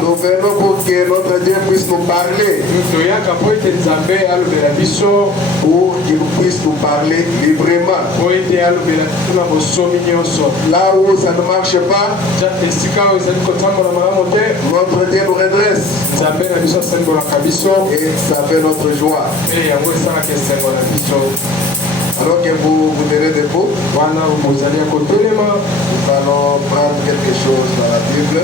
Nous venons pour que notre Dieu puisse nous parler. Pour qu'il puisse nous parler librement. Là où ça ne marche pas, notre Dieu nous redresse. Et ça fait notre joie. Alors que vous venez debout, nous allons prendre quelque chose dans la Bible.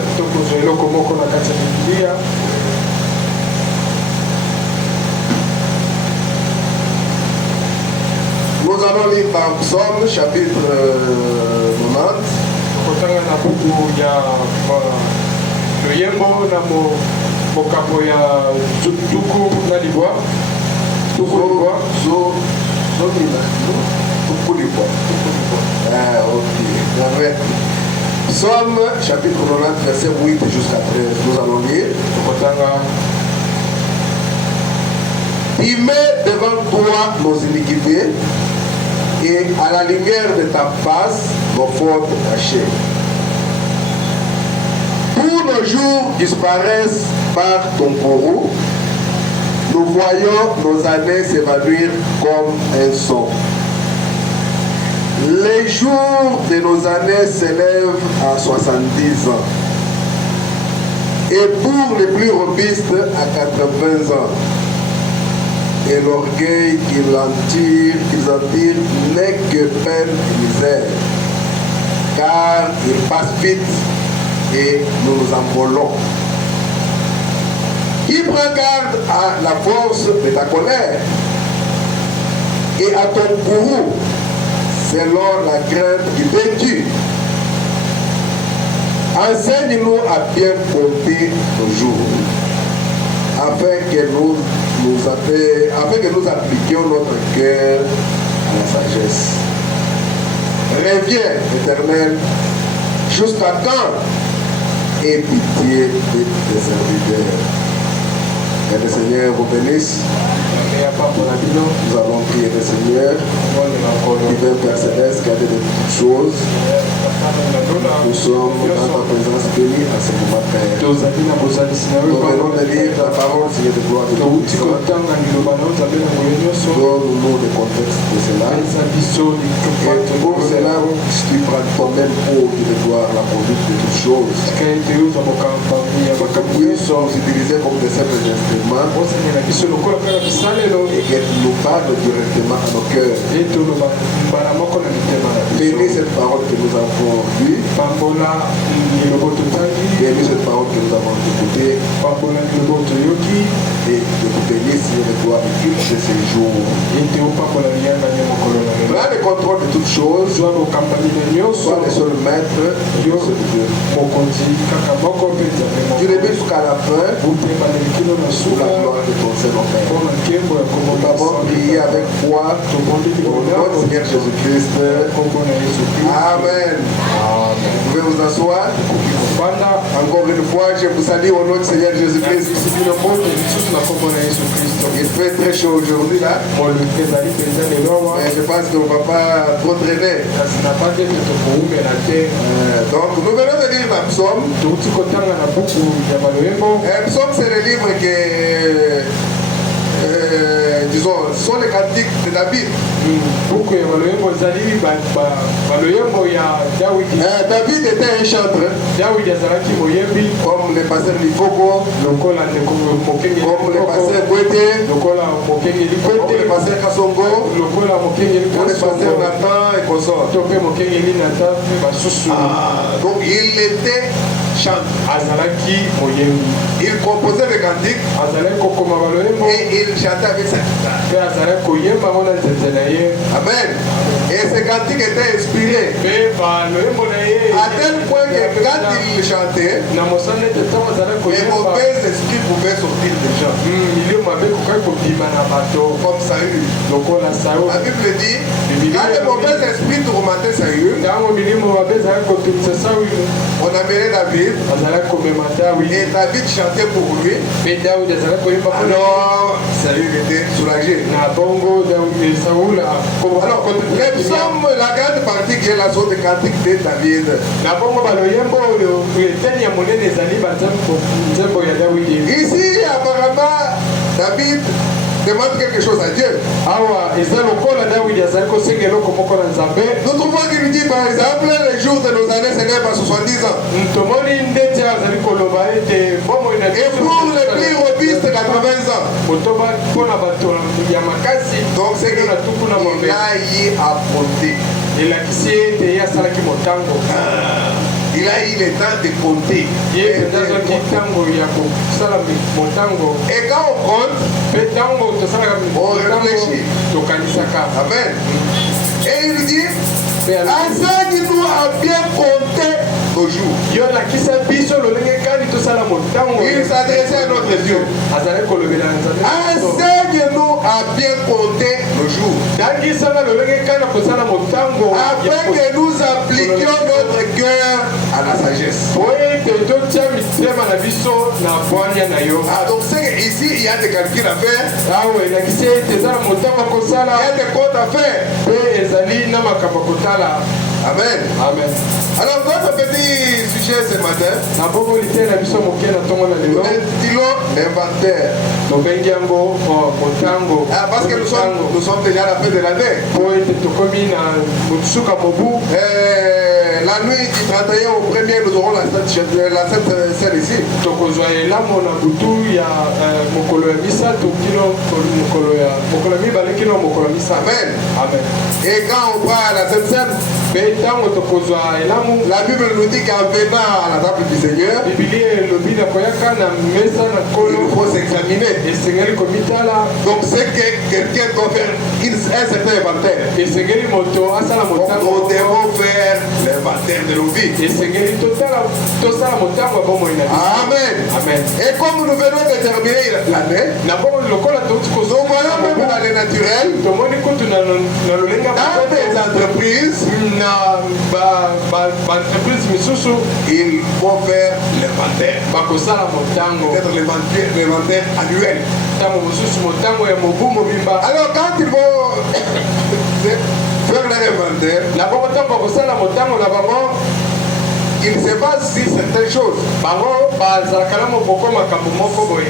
Nous allons lire par Psaume chapitre 90. Psaume chapitre 90, verset 8 jusqu'à 13. Nous allons lire. Il met devant toi nos iniquités et à la lumière de ta face nos fautes cachées. Tous nos jours disparaissent par ton courroux. Nous voyons nos années s'évanouir comme un son. Les jours de nos années s'élèvent à 70 ans. Et pour les plus robustes, à 80 ans. Et l'orgueil qu'ils en tirent n'est que peine et misère. Car ils passent vite et nous nous envolons. Qui prend garde à la force de ta colère et à ton courroux, selon la crainte qui te tue. Enseigne-nous à bien compter nos jours, afin que nous appliquions notre cœur à la sagesse. Reviens, Éternel, jusqu'à quand? Et pitié de tes serviteurs. Que le Seigneur vous bénisse. Nous allons prier le Seigneur. Divin Père Céleste, garder de toutes choses. Nous sommes dans ta présence bénie à ce moment, Père. Nous venons de lire la parole, Seigneur de gloire de nous. Donne-nous le contexte de cela. Et pour cela, tu prends toi-même pour de gloire la conduite de toutes choses. Que nous puissions utiliser comme des simples instruments. Et qu'elle nous parle directement à nos cœurs. Bénis cette parole que nous avons lue. Bénis cette parole que nous avons écoutée. Et que vous bénisse de gloire de tous ces jours. Prends le contrôle de toutes choses. Sois le seul maître. Du début jusqu'à la fin. Pour la gloire de ton Seigneur Père. Nous t'avons prié avec foi au nom du Seigneur Jésus-Christ. Amen. Vous pouvez vous asseoir. Encore une fois, je vous salue au nom du Seigneur Jésus-Christ. Il fait très chaud aujourd'hui là. Mais je pense qu'on ne va pas trop traîner. Donc nous venons de lire un psaume. Un psaume, c'est le livre que disons, ce sont les cantiques de David. David était un chanteur. Comme le pasteur Lifogo, comme le pasteur Bouete, comme le pasteur Kassongo, comme le pasteur Nathan et consorts. Donc il était chanteur. Il composait des cantiques et il chantait avec sa guitare. Amen. Et ces cantiques étaient inspirés à tel point que quand il chantait, les mauvais esprits pouvaient sortir des gens. Comme Saül. La Bible dit, quand les mauvais esprits tourmentaient Saül, on amenait David David. Et David chantait pour lui. Alors, Saül était soulagé. Alors, les psaumes, la grande partie qui est la sorte de cantique de David. Ici, apparemment, David demande quelque chose à Dieu. Nous trouvons qu'il lui dit par exemple, les jours de nos années s'élèvent à 70 ans. Et pour les plus robustes, 80 ans. Donc c'est qu'il a y apporté. Il a eu le temps de compter. Et quand on compte, on réfléchit. Amen. Et il dit, enseigne-nous à bien compter nos jours. Il s'adressait à notre Dieu. Enseigne-nous à bien compter nos jours. Afin que nous appliquions notre cœur à la sagesse. Donc c'est ici il y a des calculs à faire. Il y a des comptes à faire. Amen. Amen. Alors notre petit sujet ce matin, nous intitulons l'inventaire. Parce que nous sommes déjà à la fin de l'année. La nuit du 31 au 1er, nous aurons la Sainte Seine ici. Amen. Amen. Et quand on va à la Sainte Seine, la Bible nous dit qu'en venant à la table du Seigneur, il faut s'examiner. Donc c'est que quelqu'un doit faire un certain inventaire. Nous devons faire l'inventaire de nos vies. Amen. Amen. Et comme nous venons de terminer l'année, nous voyons même dans le naturel, dans des entreprises, il faut faire l'inventaire. Peut-être l'inventaire annuel. Alors quand ils vont faire leur inventaire, il se passe sur certaines choses.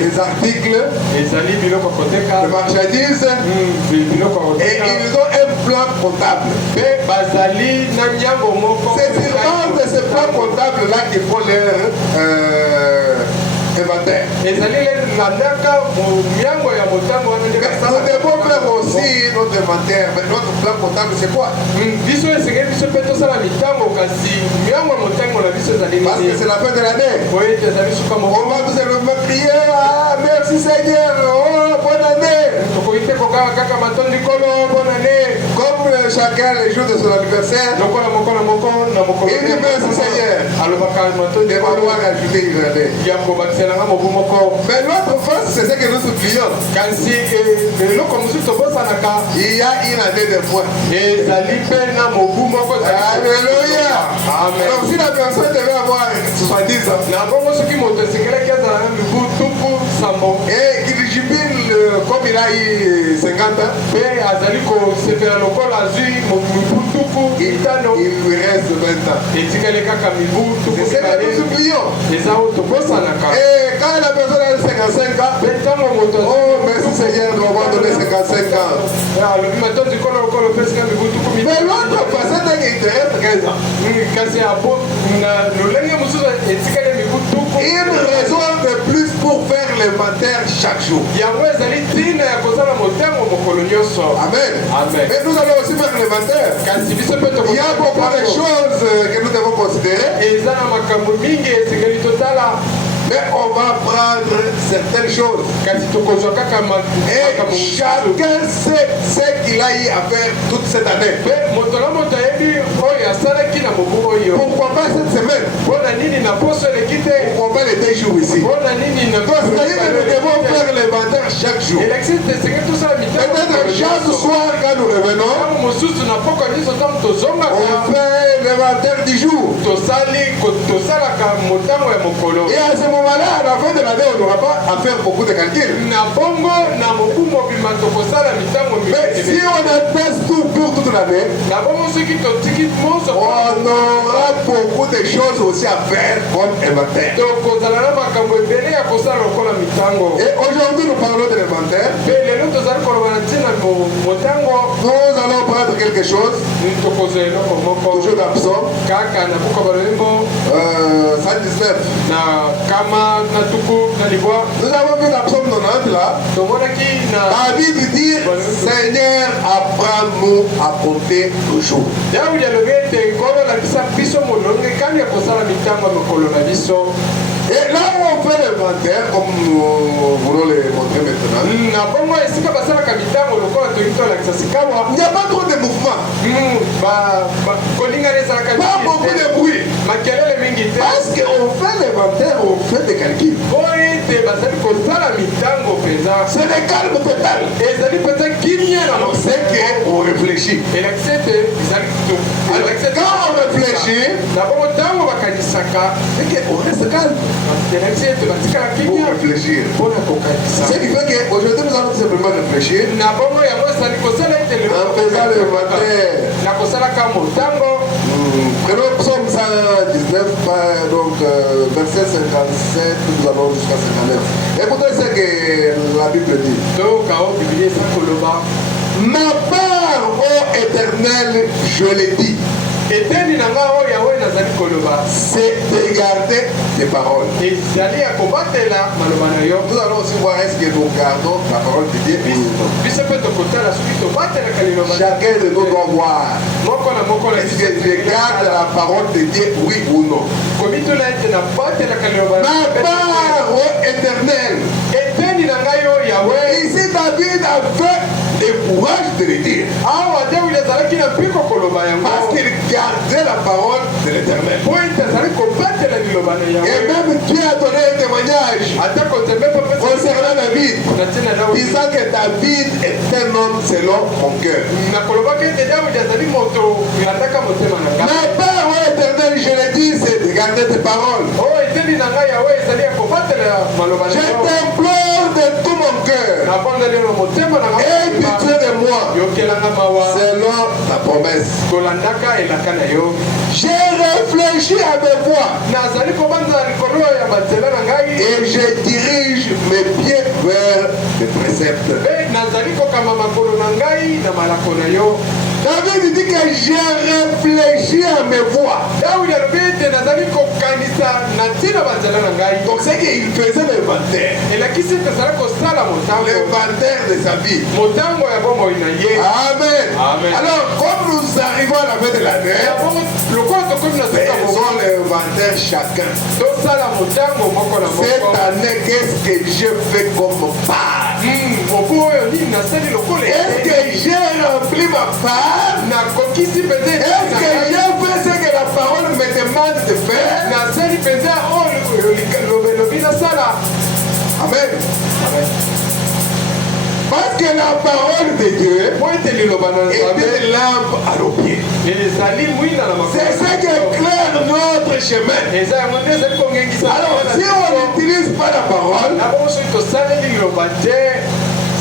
Des articles, de marchandises, et ils ont un plan comptable. C'est sur de ce plan comptable-là qu'il faut leur inventaire. Nous devons faire aussi notre inventaire. Mais notre plan comptable, c'est quoi? Parce que c'est la fin de l'année. On va nous élever prier. Ah, merci Seigneur. Oh, bonne année. Comme chacun les jours de son anniversaire, il dit merci Seigneur. Et on doit rajouter une année. Mais notre force, c'est ce que nous supplions. Il y a une année de foi. Alléluia. Donc si la personne devait avoir 70 ans, et qu'il jubile comme il a eu 50 ans, il lui reste 20 ans. C'est ce que nous supplions. Et quand la personne a 55 ans, oh merci Seigneur, nous avons donné 55 ans. Mais l'autre personne qui intéresse 15 ans. Une raison de plus pour faire l'inventaire chaque jour. Amen. Amen. Mais nous allons aussi faire l'inventaire. Il y a beaucoup de choses que nous devons considérer. Mais on va prendre certaines choses. Et chacun sait ce qu'il a eu à faire toute cette année. Pourquoi pas cette semaine? Pourquoi pas les 2 jours ici? Parce que nous devons faire l'inventaire chaque jour. Peut-être chaque soir quand nous revenons, on fait l'inventaire du jour. Et à ce moment-là, à la fin de l'année, on n'aura pas à faire beaucoup de calculs. Mais si on apaise tout pour toute l'année, on aura beaucoup de choses aussi à faire comme inventaire. Et aujourd'hui, nous parlons de l'inventaire. Nous allons prendre quelque chose. Toujours dans Psaume 119. Nous avons vu dans Psaume 90 là. David dit, Seigneur, apprends-nous à compter le jour. Et là où on fait l'inventaire, comme nous voulons les montrer maintenant, il n'y a pas trop de mouvement. Pas beaucoup de bruit. Parce qu'on fait l'inventaire, on fait des calculs. C'est le calme total. On sait qu'on réfléchit. Quand on réfléchit, c'est qu'on reste calme. Pour réfléchir. Ce qui fait qu'aujourd'hui nous allons simplement réfléchir en faisant le inventaire. Prenons Psaume 119, donc verset 57, nous allons jusqu'à 59. Écoutez ce que la Bible dit. Ma part, ô Éternel, je l'ai dit. C'est de garder tes paroles. Nous allons aussi voir est-ce que nous gardons la parole de Dieu. Chacun de nous doit voir est-ce que je garde la parole de Dieu, oui ou non. Ma part, ô Éternel. Ici David a fait le courage de le dire. Parce qu'il gardait la parole de l'Éternel. Et même Dieu a donné un témoignage concernant David, disant que David est un homme selon mon cœur. Ma part, ô Éternel, je l'ai dit, c'est de garder tes paroles. Je t'implore de tout mon cœur. Aie pitié de moi selon ta promesse. J'ai réfléchi à mes voies et je dirige mes pieds vers les préceptes. David dit que j'ai réfléchi à mes voies. Donc c'est qu'il faisait l'inventaire. L'inventaire de sa vie. Amen. Alors comme nous arrivons à la fin de l'année, faisons l'inventaire chacun. Cette année, qu'est-ce que je fais comme part? Est-ce que j'ai rempli ma part? Est-ce que j'ai fait ce que la parole me demande de faire? Amen. Parce que la parole de Dieu est une lampe à nos pieds. C'est ce qui éclaire notre chemin. Alors si on n'utilise pas la parole,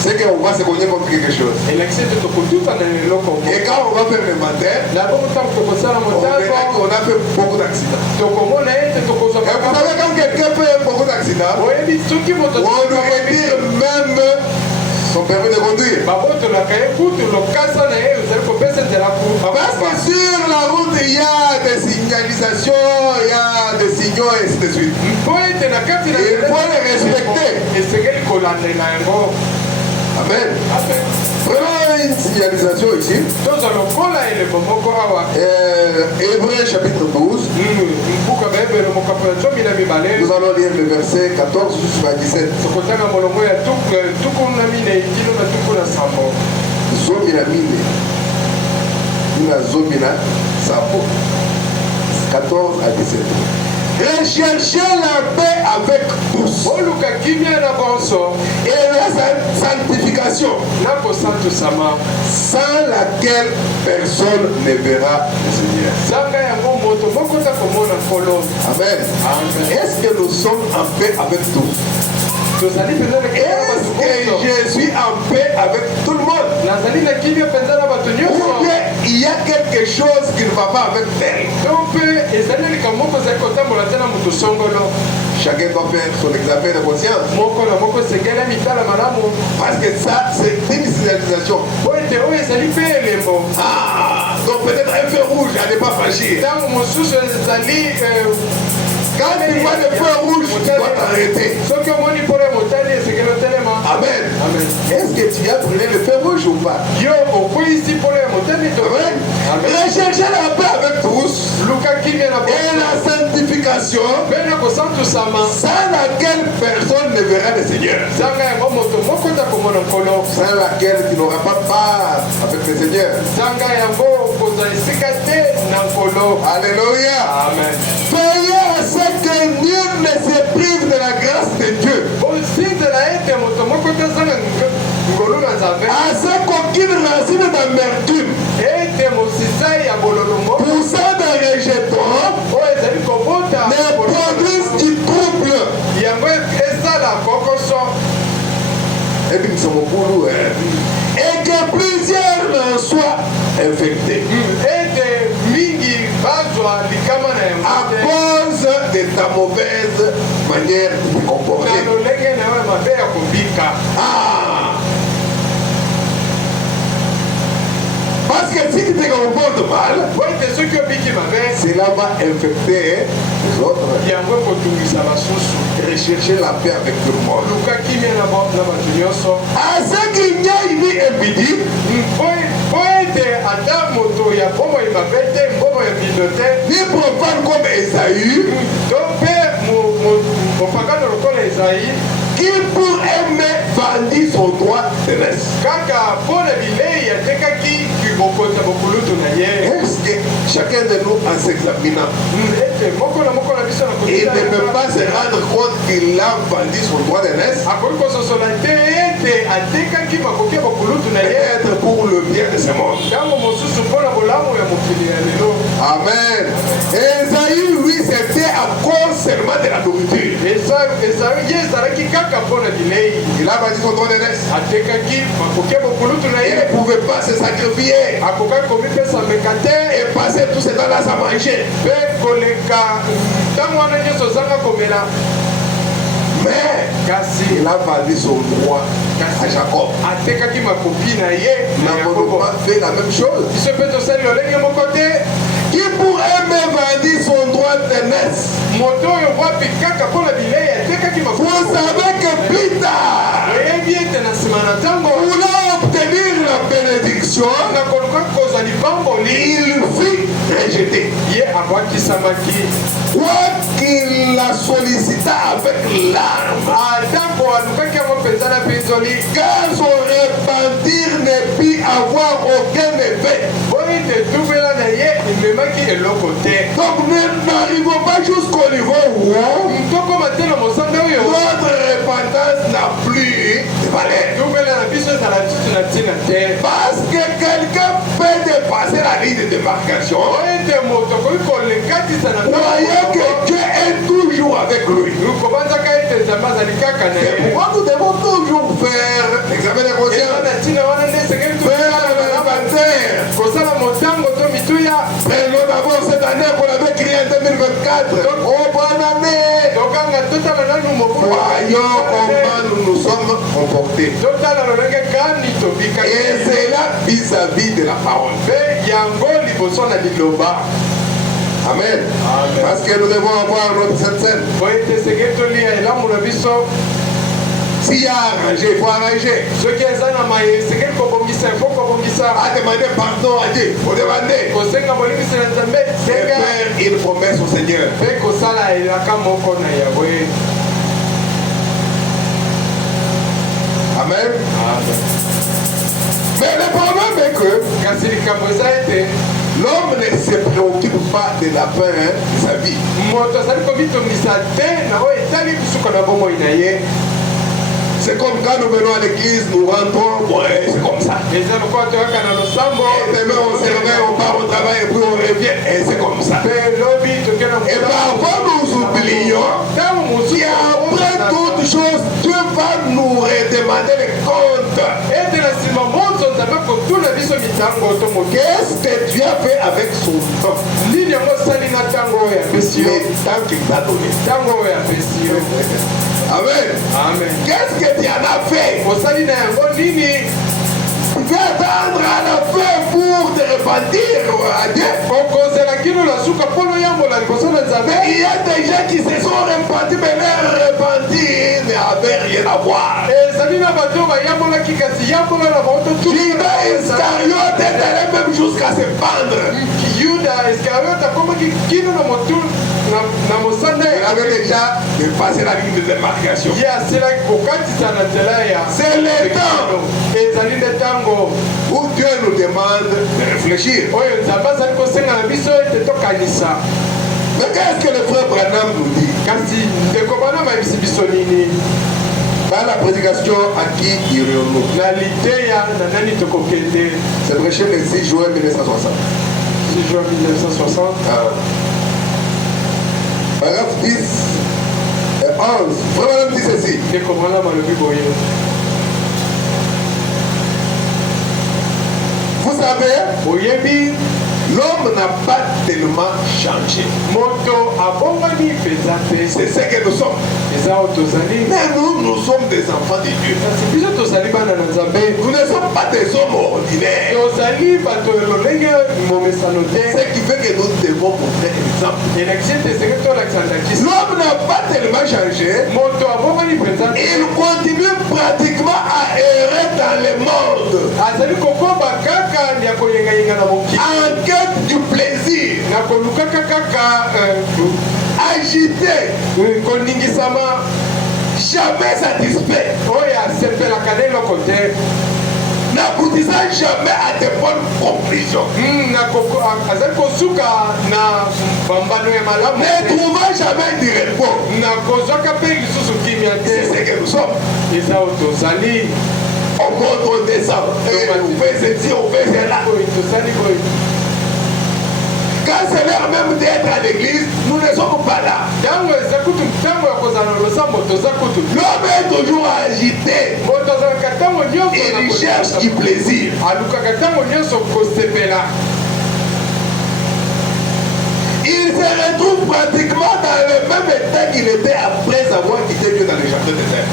c'est qu'on va se cogner contre quelque chose. Et quand on va faire l'inventaire, on verra qu'on a fait beaucoup d'accidents. Et vous savez, quand quelqu'un fait beaucoup d'accidents, on devrait dire même son permis de conduire. Parce que sur la route, il y a des signalisations, il y a des signaux et ainsi de suite. Il faut les respecter. Amen. Prenons une signalisation ici. Hébreux chapitre 12. Nous allons lire le verset 14 jusqu'à 17. Zomina mine. Ina zomina sabo. 14 à 17. Recherchez la paix avec tous. Et la sanctification, sans laquelle personne ne verra le Seigneur. Amen. Est-ce que nous sommes en paix avec tous? Est-ce que je suis en paix avec tout le monde? Ou bien il y a quelque chose qui ne va pas avec elle? Chacun doit faire son examen de conscience. Parce que ça, c'est une signalisation. Ah, donc peut-être un feu rouge à ne pas franchir. Quand tu vois le feu rouge, tu dois t'arrêter. Amen. Est-ce que tu as brûlé le feu rouge ou pas? Recherchez la paix avec tous et la sanctification, sans laquelle personne ne verra le Seigneur. Sans laquelle tu n'auras pas part avec le Seigneur. Alléluia. Amen. Veillez à ce que nul ne se prive de la grâce de Dieu. À ce qu'aucune racine d'amertume, poussant de rejeton, ne produise du trouble. Et puis nous sommes au boulot, et que plusieurs en soient infectés. À cause de ta mauvaise manière de te comporter. Ah! Parce que si tu te comportes mal, cela va infecter les autres. Rechercher la paix avec tout le monde. À ce qu'il n'y a une impédie, ni profane comme Esaü, qui pour aimer vendit son droit de reste. Est-ce que chacun de nous en s'examinant, il ne peut pas se rendre compte qu'il a vendu son droit de reste? Peut-être pour le bien de ce monde. Amen. Esaü, lui, c'était à cause seulement de la nourriture. Il a vendu son droit de reste. Il ne pouvait pas se sacrifier et passer tout ce temps-là à manger. Mais il a vendu son droit à Jacob. N'avons pas fait la même chose? Qui pourrait me vendre son droit d'aînesse? Vous savez que plus tard, voulant obtenir la bénédiction, il fut rejeté. Quoi qu'il la sollicita avec larmes, car son repentir ne put avoir aucun effet. Donc nous n'arrivons pas jusqu'au niveau où notre repentance n'a plus de valeur. Parce que quelqu'un peut dépasser la ligne de démarcation, croyez que Dieu est toujours avec lui. C'est pourquoi nous devons toujours faire l'examen de conscience, faire l'inventaire. Prenons d'abord cette année qu'on avait créée en 2024. Oh, bonne année! Voyons comment nous nous sommes comportés. Et c'est là vis-à-vis de la parole. Amen. Parce que nous devons avoir notre cette scène. S'il y a arrangé, il faut arranger. À demander pardon à Dieu, il faut demander. Et faire une promesse au Seigneur. Amen. Mais le problème est que l'homme L'homme ne se préoccupe pas de la fin de sa vie. C'est comme quand nous venons à l'église, nous rentrons, ouais, c'est comme ça. Et demain on se réveille, on part au travail et puis on revient, et c'est comme ça. Et parfois nous oublions qu'après toutes choses, Dieu va nous redemander les comptes. Qu'est-ce que Dieu a fait avec son temps? Le temps qu'il t'a donné. Amen. Amen. Qu'est-ce que tu en as fait? Tu vas attendre à la fin pour te repentir à Dieu. Il y a des gens qui se sont repentis, mais leur repentir n'avait rien à voir. Judas Iscariote est allé même jusqu'à se pendre. Il avait déjà dépassé la ligne de démarcation. C'est le temps où Dieu nous demande de réfléchir. Mais qu'est-ce que le frère Branham nous dit? Dans la prédication, à qui irions-nous? C'est prêché le 6 juin 1960. 6 juin 1960. Paragraphe 10 et 11. Frère dit ceci. Vous savez, l'homme n'a pas tellement changé. C'est ce que nous sommes. Mais nous sommes des enfants de Dieu. Nous ne sommes pas des hommes ordinaires. Ce qui fait que nous devons montrer l'exemple. L'homme n'a pas tellement changé. Il continue pratiquement à errer dans le monde. En quête du plaisir. Agité. Jamais satisfait. N'aboutissant jamais à de bonnes conclusions. Ne trouvant jamais du repos. C'est ce que nous sommes. On monte, on descend. On fait ceci, on fait cela. Quand c'est l'heure même d'être à l'église, nous ne sommes pas là. L'homme est toujours agité. Il cherche du plaisir. Il se retrouve pratiquement dans le même état qu'il était après avoir quitté Dieu dans le jardin des terres.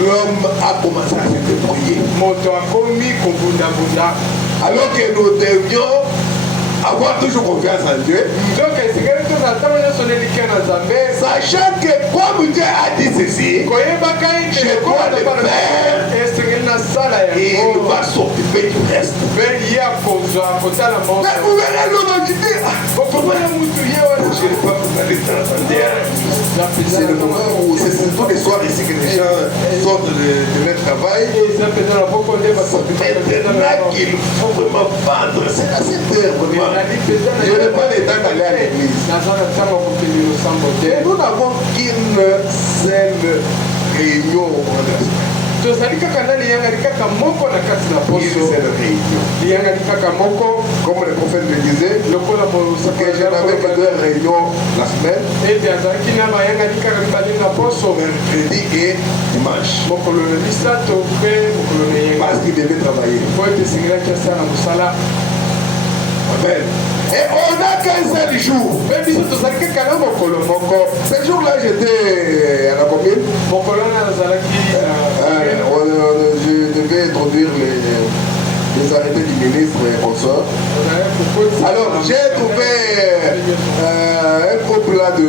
L'homme a commencé à se débrouiller. Alors que nous devions avoir toujours confiance en Dieu. Sachant que comme Dieu a dit ceci, je dois le faire. Il va s'occuper du reste. Mais vous verrez l'homme qui dit, je n'ai pas regardé dans la terre. C'est le moment où c'est tous les soirs ici que les gens sortent de leur travail. Maintenant qu'il faut vraiment vendre, c'est à cette heure vraiment. Je n'ai pas le temps d'aller à l'église. Et nous n'avons qu'une seule réunion au cours de la semaine. Une seule réunion. Comme le prophète le disait, que je n'avais que 2 réunions la semaine. Mercredi et dimanche. Parce qu'il devait travailler. Amen. Et on n'a qu'un seul jour. Ce jour-là, j'étais à la commune. Je devais introduire les arrêtés du ministre et consorts. Alors, j'ai trouvé un couple là de...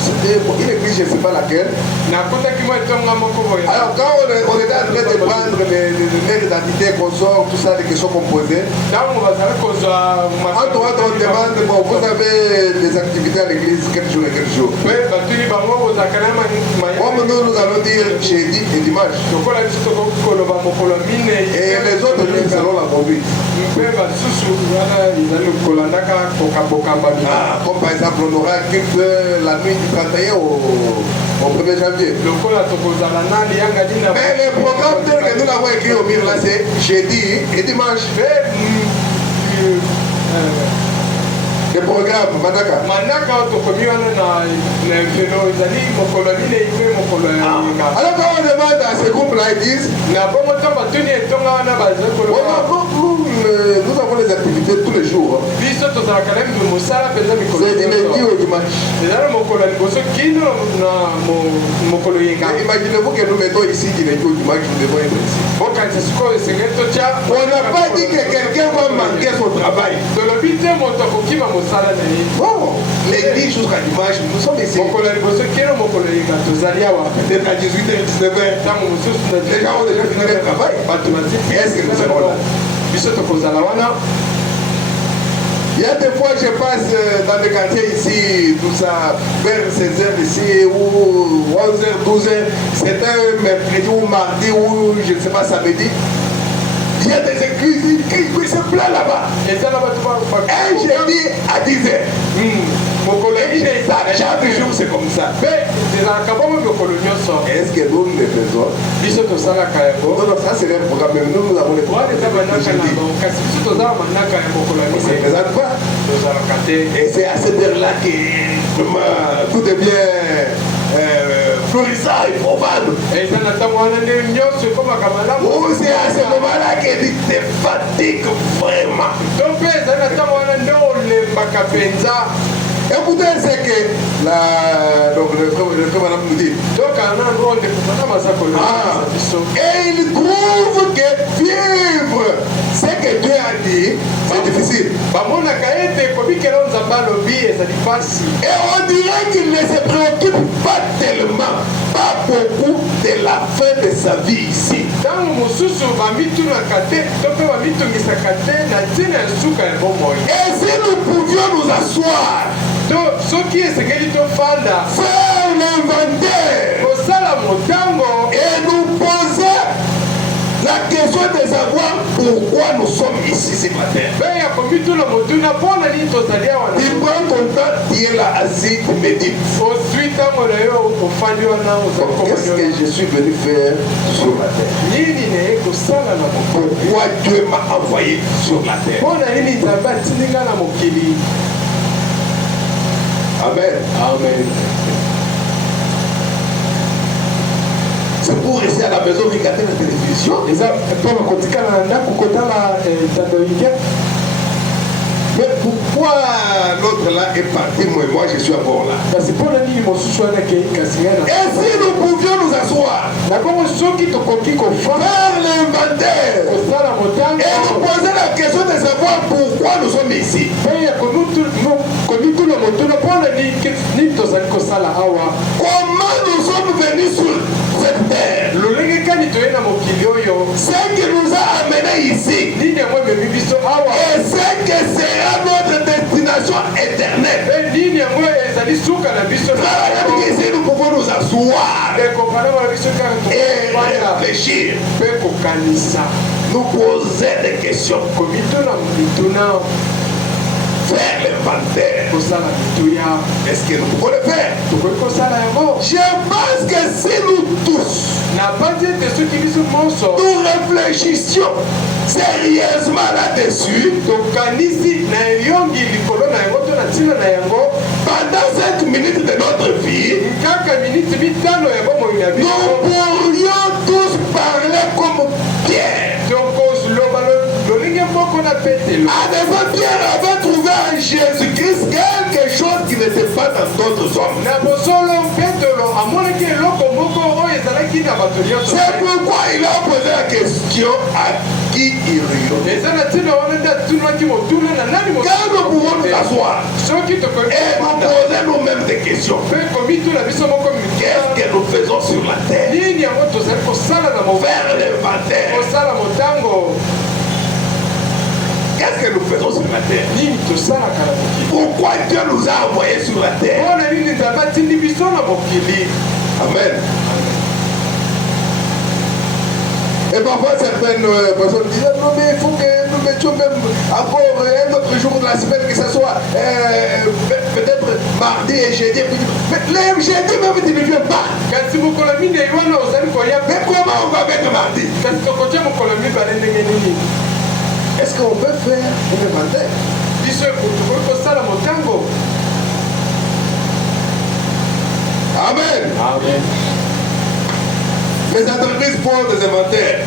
C'était une église, je ne sais pas laquelle. Alors quand on était en train de prendre les identités, consorts, tout ça, les questions composées, entre autres, on demande, bon, vous avez des activités à l'église quel jour et quel jour. Comme nous allons dire jeudi et dimanche. Et les autres jours selon la conduite. Comme par exemple on aura culte la nuit du 31 au 1er janvier. Mais le programme tel que nous l'avons écrit au mur là, c'est jeudi et dimanche. Le programme, Manaka. Alors quand on demande à ce groupe-là, ils disent nous avons les activités tous les jours. C'est du lundi au dimanche. Imaginez-vous que nous mettons ici du lundi au dimanche, nous devons être ici. On n'a pas dit que quelqu'un va manquer son travail. Bon, lundi jusqu'à dimanche, nous sommes ici. Peut-être à 18h, 19h, les gens ont déjà fini leur travail. Est-ce que nous sommes là? Il y a des fois, je passe dans le quartier ici, tout ça, vers 16h ici, ou 11h, 12h, c'est un mercredi ou mardi, ou je ne sais pas, samedi. Il y a des églises qui se plaignent là-bas. Et jeudi à 10h. Chaque jour, c'est comme ça. Est-ce que nous le faisons? Non, ça c'est un programme. Mais nous avons les programmes. Ne se présente pas. Et c'est à cette heure-là que tout devient florissant et probable. Ou c'est à ce moment-là que tu te fatigues vraiment. Écoutez ce que le frère madame nous dit. Et il trouve que vivre ce que Dieu a dit, c'est difficile. Et on dirait qu'il ne se préoccupe pas tellement, pas beaucoup de la fin de sa vie ici. Et si nous pouvions nous asseoir, faire l'inventaire et nous poser la question de savoir pourquoi nous sommes ici ce matin. Il prend ton temps, il est là assis, il médite. Qu'est-ce que je suis venu faire sur la terre? Pourquoi Dieu m'a envoyé sur la terre? Amen. Amen. C'est pour rester à la maison regarder la télévision. Mais pourquoi l'autre là est parti, moi je suis encore là? Et si nous pouvions nous asseoir, faire l'inventaire et nous poser la question de savoir pourquoi nous sommes ici. Comment nous sommes venus sur cette terre? Ce qui nous a amenés ici et ce que sera notre destination éternelle. Ici nous pouvons nous asseoir et réfléchir, nous poser des questions, faire l'inventaire. Est-ce que nous pouvons le faire? Je pense que si nous tous nous réfléchissions sérieusement là-dessus, pendant 5 minutes de notre vie, nous pourrions tous parler comme Pierre. Pierre avait trouvé en Jésus-Christ quelque chose qui n'était pas dans d'autres hommes. C'est pourquoi il a posé la question à qui irions. Quand nous pouvons nous asseoir et nous poser nous-mêmes des questions. Qu'est-ce que nous faisons sur la terre? Faire l'inventaire. Qu'est-ce que nous faisons sur la terre? nini tosalaka na mokili. Pourquoi Dieu nous a envoyés sur la terre? mpona nini nzambe atindi biso na mokili. Amen. Et parfois certaines personnes disent non mais il faut que nous mettions même encore un autre jour de la semaine, que ce soit peut-être mardi et jeudi. Mais le jeudi même tu ne viens pas. kasi mokolo mine wana ozali koya. Mais comment on va mettre mardi? kasi tokotia mokolo mibale ndenge nini. Est-ce qu'on peut faire un inventaire? biso tokoki kosala motango. Amen. amen. Les entreprises font des inventaires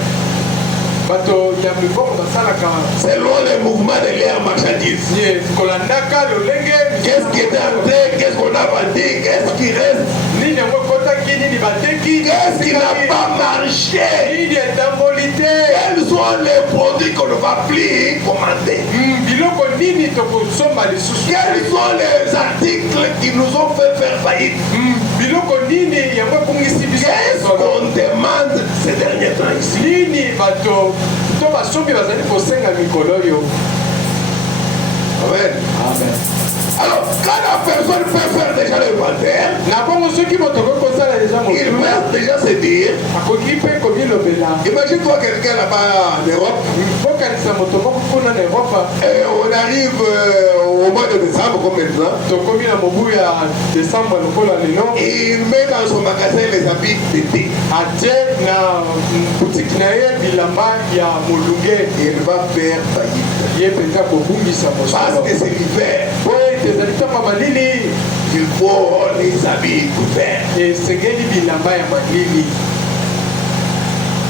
bato ya mibongo basalaka selon les mouvements de leurs marchandises. kolandaka lolenge. Qu'est-ce qui est entré, qu'est-ce qu'on a vendu, qu'est-ce qui reste, nini yango ekotaki nini bateki. qu'est-ce qui n'a pas marché, nini etamboli te. quels sont les produits qu'on ne va plus commander, biloko nini tokosomba lisusu. quels sont les articles qui nous ont fait faire faillite. biloko nini yango ebungisi biso. Qu'est-ce qu'on demande ces derniers temps ici? nini bato to basombi bazali kosenga mikolo oyo. Amen. amen. Alors, quand la personne peut faire déjà l'inventaire, na bongo soki moto akoki kosala deja il peut déjà se dire, akoki mpe komilobela. imagine-toi quelqu'un là-bas en Europe, bokanisa moto moko kuna na eropa. et on arrive au mois de décembre comme maintenant, tokomi na mobu ya desambre lokola lelo. il met dans son magasin les habits d'été. atie na butiki na ye bilamba ya molunge. Il va faire faillite. ye mpenza kobungisa Parce mosolo. que c'est l'hiver. po ete ezali ntango ya malili. Il faut les habits couverts. esengeli bilamba ya malili.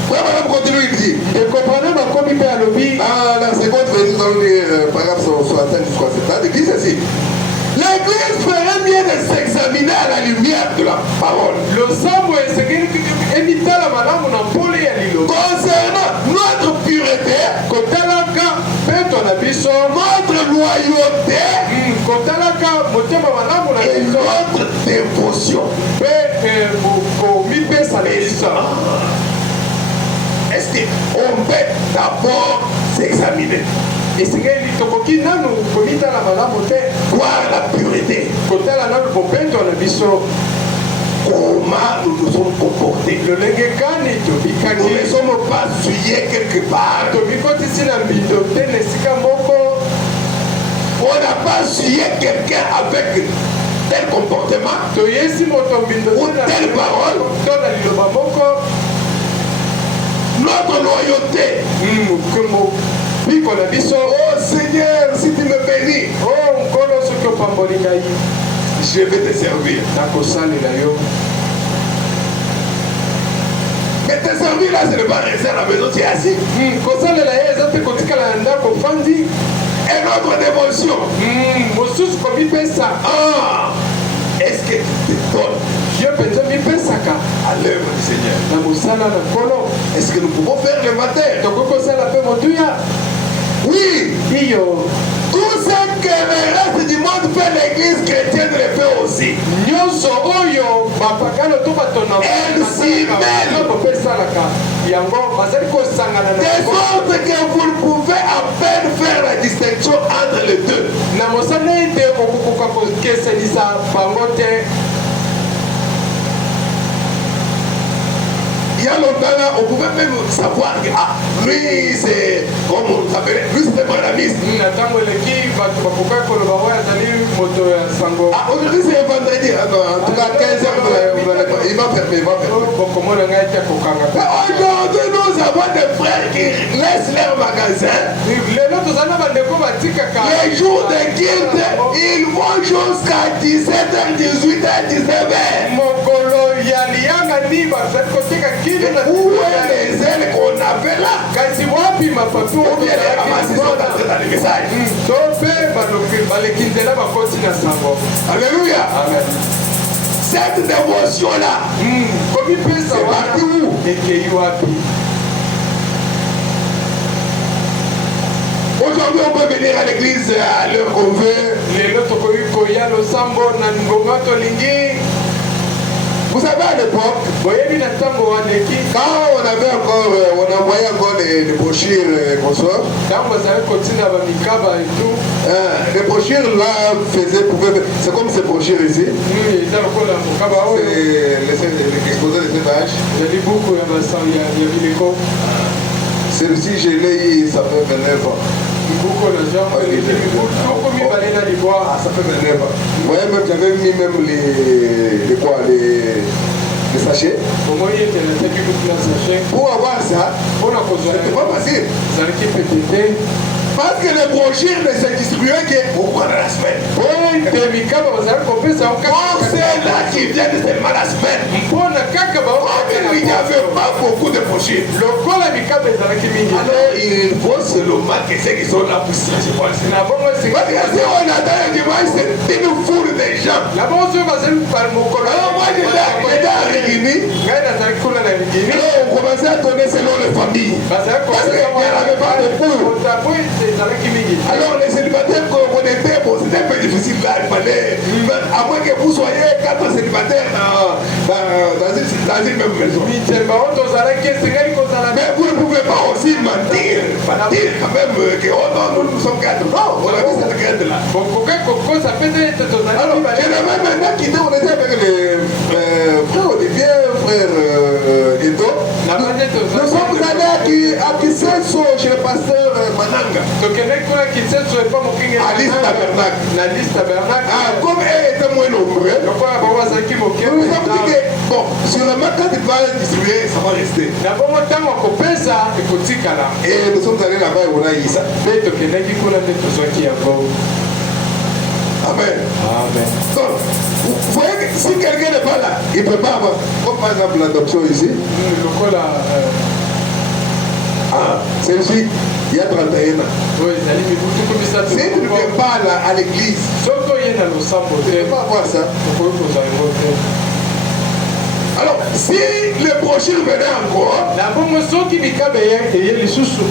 Frère, madame, continue, il dit. ekopana bakomi mpe alobi. Dans la seconde verset, nous allons lire paragraphe 65 jusqu'à 70. Il dit ceci. L'église ferait mieux de s'examiner à la lumière de la parole. losambo esengeli emitala malamu na mpole ya liloba. Concernant notre pureté, kotalaka peto na biso. notre loyauté kotalaka motema malamu na et biso. notre dévotion. mpe komipesa na biso. Est-ce qu'on peut d'abord s'examiner, esengeli tokoki nanu komitala malamu te. voir la pureté, kotala nanu bopeto na biso. comment nous nous sommes comportés. lolenge kani Nous ne tobikaki. sommes pas souillés quelque part. tobikotisi na mbindo te na esika moko. On n'a pas souillé quelqu'un avec tel comportement. toyesi moto mbindo Ou telle parole. to na liloba moko. Notre loyauté. biko na biso. Oh Seigneur, si tu me bénis, o nkolo soki opamboli ngai je vais te servir. nakosalela yo. Mais te servir là, ce n'est pas rester à la maison, tu es assis. kosalela ye eza te kotikala na ndako ofandi. Et notre dévotion. mosusu komipesa. Ah, est-ce que tu te donnes yo mpenza mipesaka à l'œuvre du Seigneur? na mosala na nkolo. Est-ce que nous pouvons faire le matin? tokoki kosala mpe motuya. Oui. iyo Tout ce que le reste du monde fait, l'église chrétienne le fait aussi. nyonso oyo bapagano to bato na kopesalaka yango bazali kosangana De na sorte que vous pouvez à peine faire la distinction entre les deux. na mosala ete okokoka kokesenisa bango te. Il y a longtemps là, on pouvait même savoir que ah, lui c'est comme on s'appelait, lui c'était mon ami. na ntango eleki bato bakokaki koloba oyo azali moto ya sango. Ah, aujourd'hui c'est vendredi, en tout cas 15h, il va fermer, il va fermer. bokomona ngai te kokanga. Mais aujourd'hui nous avons des frères qui laissent leur magasin. lelo tozali na bandeko batikaka Les jours de guilde, ils vont jusqu'à 17h, 18h, 19h. mokolo ya liyanga ndi bazali kotika kino na Où est les ailes qu'on avait là? kasi wapi mapapi Ou bien les ramasses sont entrés dans les messages. to mpe baleki nzela bakoti na sango. Alléluia. amen. Cette dévotion-là, komipesa c'est wana parti où? ekei wapi? Aujourd'hui, on peut venir à l'église à l'heure qu'on veut. lelo tokoki koya losambo na ngonga tolingi. Vous savez, à l'époque, quand on avait encore, on envoyait encore les brochures consorts, les brochures là c'est comme ces brochures ici, l'exposé de ces pages. Celui-ci, je l'ai eu, ça fait 29 ans. Ah, ça fait 29 ans. Vous voyez, même j'avais mis même les sachets. Pour avoir ça, c'était pas facile. Parce que les brochures ne se distribuaient qu'au cours de la semaine. Pour ceux-là qui viennent seulement la semaine, il n'y avait pas beaucoup de brochures. Alors il faut seulement que ceux qui sont là pour se passer. Parce que si on attend le dimanche, c'est une foule de gens. Alors moi j'étais à Rigini. On commençait à donner selon les familles. Parce qu'il n'y en avait pas de poules. Alors les célibataires qu'on était, bon, c'était un peu difficile là, il fallait, à moins que vous soyez 4 célibataires dans une même maison. Mais vous ne pouvez pas aussi mentir quand même que oh non, nous sommes 4. Non, on avait cette crainte là. Alors, je l'ai maintenant quitté, on était avec les frères Olivier, frère Edo. Nous sommes allés à Kisenso chez le pasteur Mananga. À Liste Tabernacle. Comme elle était moins nombreux, nous nous sommes dit que, bon, sûrement quand il va distribuer, ça va rester. Et nous sommes allés là-bas et on a eu ça. Amen. Amen. Donc, vous voyez que si quelqu'un n'est pas là, il ne peut pas avoir, comme par exemple l'adoption ici. Celle-ci, il y a 31 ans. Si tu ne viens pas là à l'église, tu ne peux pas avoir ça. Alors, si les brochures venaient encore,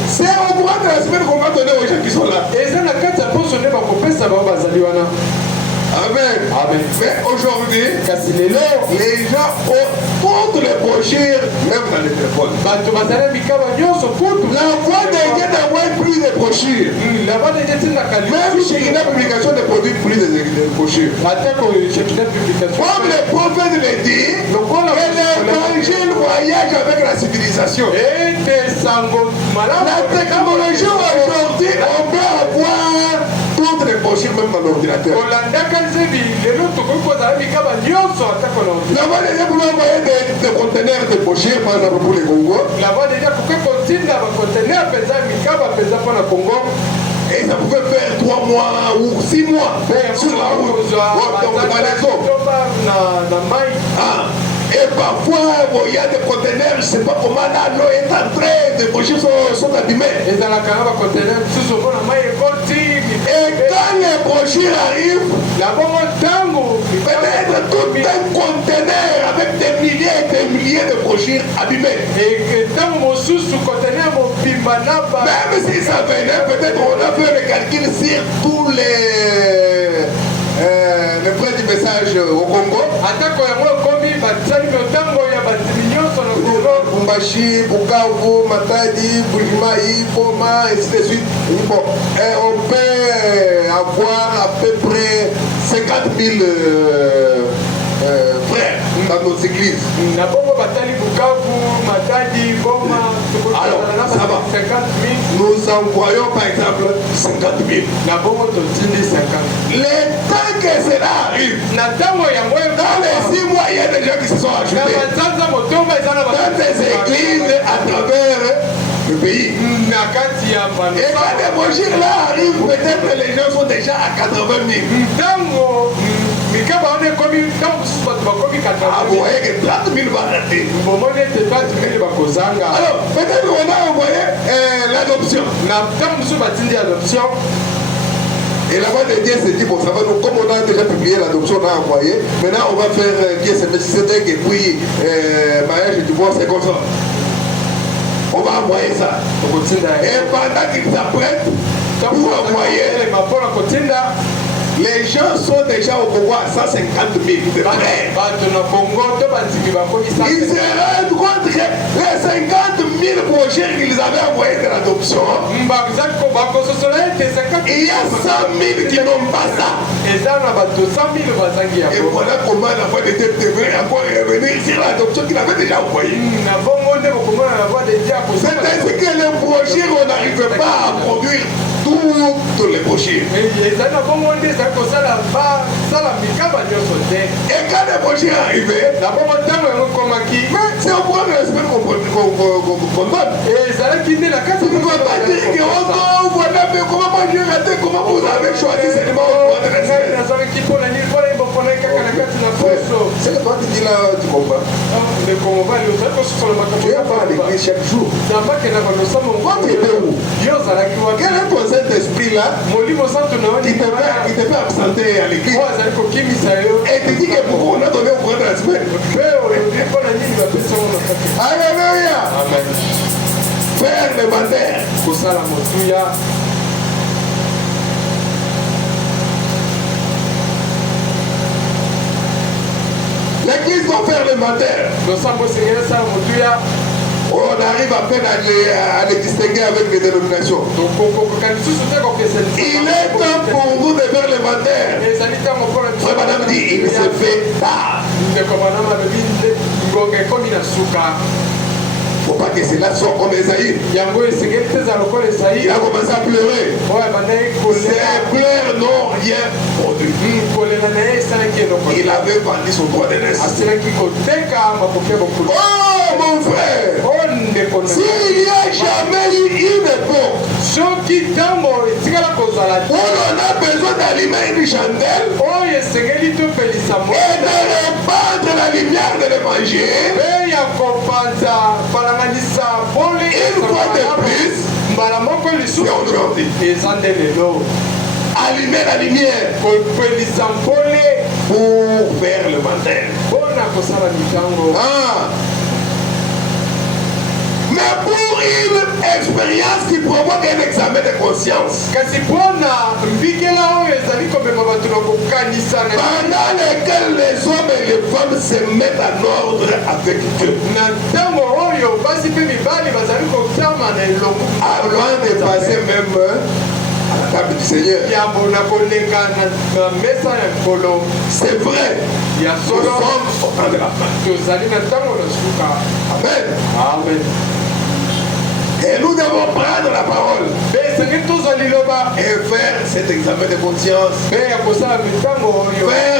c'est au courant de la semaine qu'on va donner aux gens qui sont là. Amen. Amen. Mais aujourd'hui, les gens ont toutes les brochures, même dans les téléphones. La voix des gens n'envoie plus de brochures. Même chez une publication ne produit plus de brochures. Comme le prophète le dit, l'évangile voyage avec la civilisation. La technologie aujourd'hui, on peut avoir toutes les brochures même dans l'ordinateur. Là-bas, les gens pouvaient envoyer des conteneurs de brochures, par exemple, pour les Congo. Et ça pouvait faire 3 mois ou 6 mois sur la route. Donc, dans les eaux. Et parfois, il y a des conteneurs, je ne sais pas comment là, l'eau est entrée, des brochures sont abîmées. Et quand les brochures arrivent, peut-être tout un conteneur avec des milliers et des milliers de brochures abîmées. Même si ça venait, peut-être on a fait le calcul sur tous les frais du message au Congo. Bumbashi, Bukavu, Matadi, Bujimai, Boma, et ainsi de suite. Bon, on peut avoir à peu près 50 000 frères dans nos églises. Alors, ça va. Nous envoyons par exemple 50 000. Le temps que cela arrive, dans les 6 mois, il y a des gens qui se sont ajoutés dans des églises à travers le pays. Et quand les brochures là arrivent, peut-être que les gens sont déjà à 80 000. Ah, vous voyez que 30 000 va rater. Alors, peut-être qu'on a envoyé l'adoption. Et la voix de Dieu s'est dit, bon, ça va nous, comme on a déjà publié l'adoption, on a envoyé, maintenant on va faire Dieu s'est fait et puis mariage du bois, c'est comme ça. On va envoyer ça. Et pendant qu'ils s'apprêtent pour envoyer, Les gens sont déjà au pouvoir à 150 000 de près. Ils se rendent compte que les 50 000 projets qu'ils avaient envoyés de l'adoption, il y a 100 000 qui n'ont pas ça. Et voilà comment la voix de Dieu devrait encore revenir sur l'adoption qu'il avait déjà envoyée. C'est ainsi que les projets, on n'arrive pas à produire tous les projets. Et quand les projets arrivaient, c'est au point de la semaine qu'on donne. On ne va pas dire que voilà, mais comment vous avez choisi seulement au point de la semaine. C'est que toi tu dis là, tu comprends. Tu es pas à l'église chaque jour. Toi tu étais où? Quel est ton Saint-Esprit là qui te fait absenter à l'église? Et tu dis que pourquoi on a donné au point de la semaine? Alléluia. Faire le mandataire. L'église doit faire le mandataire. On arrive à peine à les distinguer avec les dénominations. Il est temps pour nous de faire le mandataire. Frère Madame dit, il se fait tard. Il ne faut pas que cela soit comme Esaïe. Il a commencé à pleurer. Ses pleurs n'ont rien produit. Il avait vendu son droit de naissance. Oh mon frère, s'il n'y a jamais eu une époque où on a besoin d'allumer une chandelle et de répandre la lumière de l'évangile, une fois de plus, c'est aujourd'hui. Allumer la lumière pour faire le matin. Mais pour une expérience qui provoque un examen de conscience, pendant lequel les hommes et les femmes se mettent en ordre avec Dieu, avant de passer même à la table du Seigneur. C'est vrai, nous sommes au temps de la fin. Amen. Amen. Et nous devons prendre la parole et faire cet examen de conscience, faire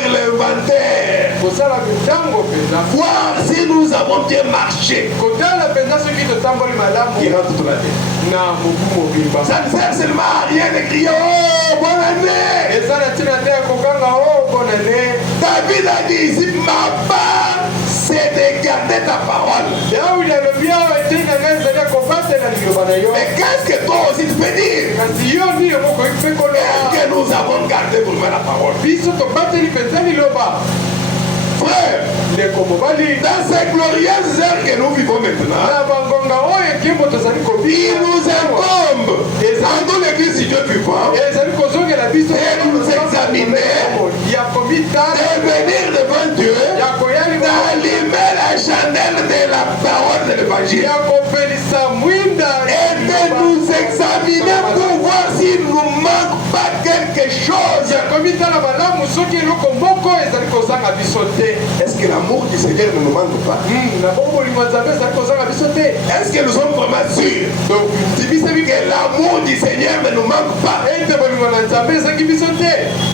l'inventaire, voir si nous avons bien marché. Qui rentre toute l'année. Ça ne sert seulement à rien de crier oh bonne année. David a dit ici ma part c'est de garder ta parole. Mais qu'est-ce que toi aussi tu peux dire? Est-ce que nous avons gardé pour la parole? Frère, dans ces glorieuses heures que nous vivons maintenant, il nous incombe, en nous l'église du Dieu vivant, et nous examiner, de venir devant Dieu, d'allumer la chandelle de la parole de l'évangile, et de nous examiner pour voir s'il ne nous manque pas quelque chose. Est-ce que l'amour du Seigneur ne nous manque pas? Est-ce que nous sommes vraiment sûrs que l'amour du Seigneur ne nous manque pas?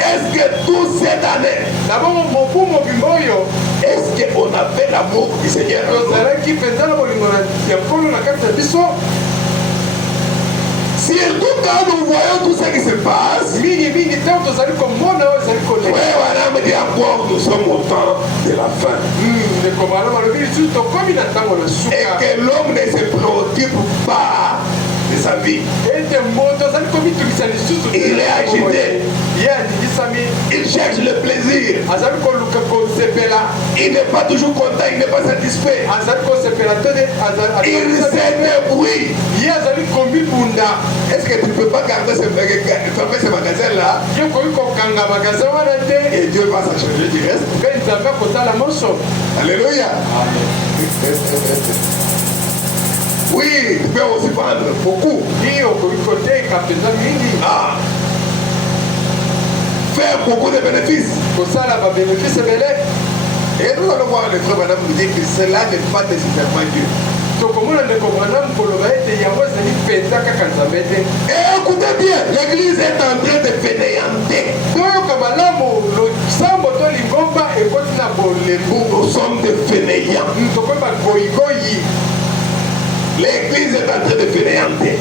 Est-ce que toute cette année, est-ce qu'on a fait l'amour du Seigneur? Surtout quand nous voyons tout ce qui se passe, nous sommes au temps de la fin. Et que l'homme ne se préoccupe pas de sa vie. Il est agité. Il cherche le plaisir. Il n'est pas toujours content, il n'est pas satisfait. Il s'est débrouillé. Est-ce que tu ne peux pas garder fermer ce magasin-là? Et Dieu va s'en charger du reste. Alléluia. Oui, tu peux aussi vendre beaucoup. Ah. Faire beaucoup de bénéfices. Et nous allons voir les frères madame nous dire que cela n'est pas nécessairement Dieu. Et écoutez bien, l'église est en train de fainéanter. Nous sommes des fainéants. L'église est en train de fainéanter.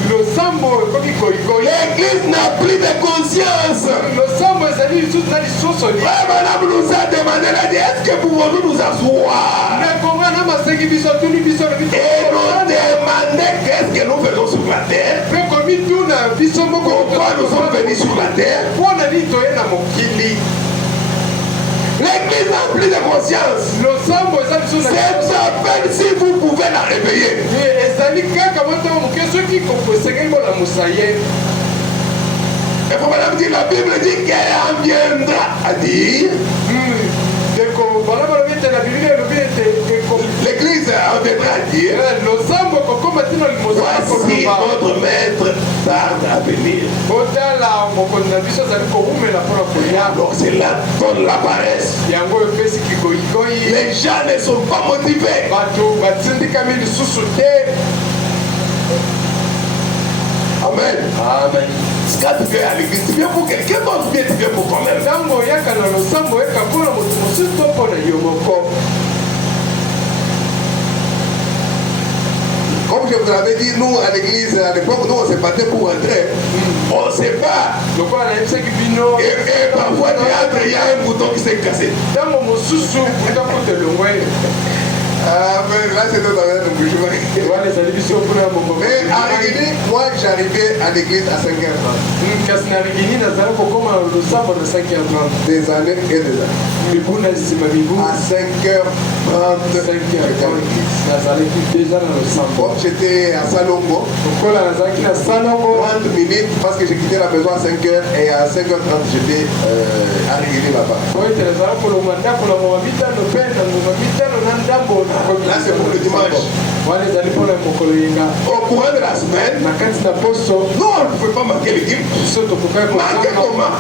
L'église n'a plus de conscience. Frère madame nous a demandé, est-ce que pouvons-nous nous asseoir? Et nous demander qu'est-ce que nous faisons sur la terre. Pourquoi nous sommes venus sur la terre? L'église n'a plus de conscience. C'est à peine si vous pouvez la réveiller. Et faut madame dire, la Bible dit qu'elle en viendra à dire. L'église en viendra à dire. Voici votre maître tarde à venir. Alors cela donne la paresse. Les gens ne sont pas motivés. Amen. Amen. Quand tu viens à l'église, tu viens pour quelqu'un d'autre, tu viens pour toi-même. Comme je vous l'avais dit, nous à l'église, à l'époque, nous on se battait pour entrer. On se bat. Et parfois, il y a un bouton qui s'est cassé. Ah, mais là c'est notre affaire de bouger. Mais à Riguini, moi j'arrivais à l'église à 5h30. Des années et des années. À 5h30. Bon, j'étais à Salongo. 30 minutes parce que j'ai quitté la maison à 5h et à 5h30 j'étais à Riguini là-bas. Là c'est pour le dimanche. Au courant de la semaine, non, on ne pouvait pas marquer l'équipe. Marquer comment?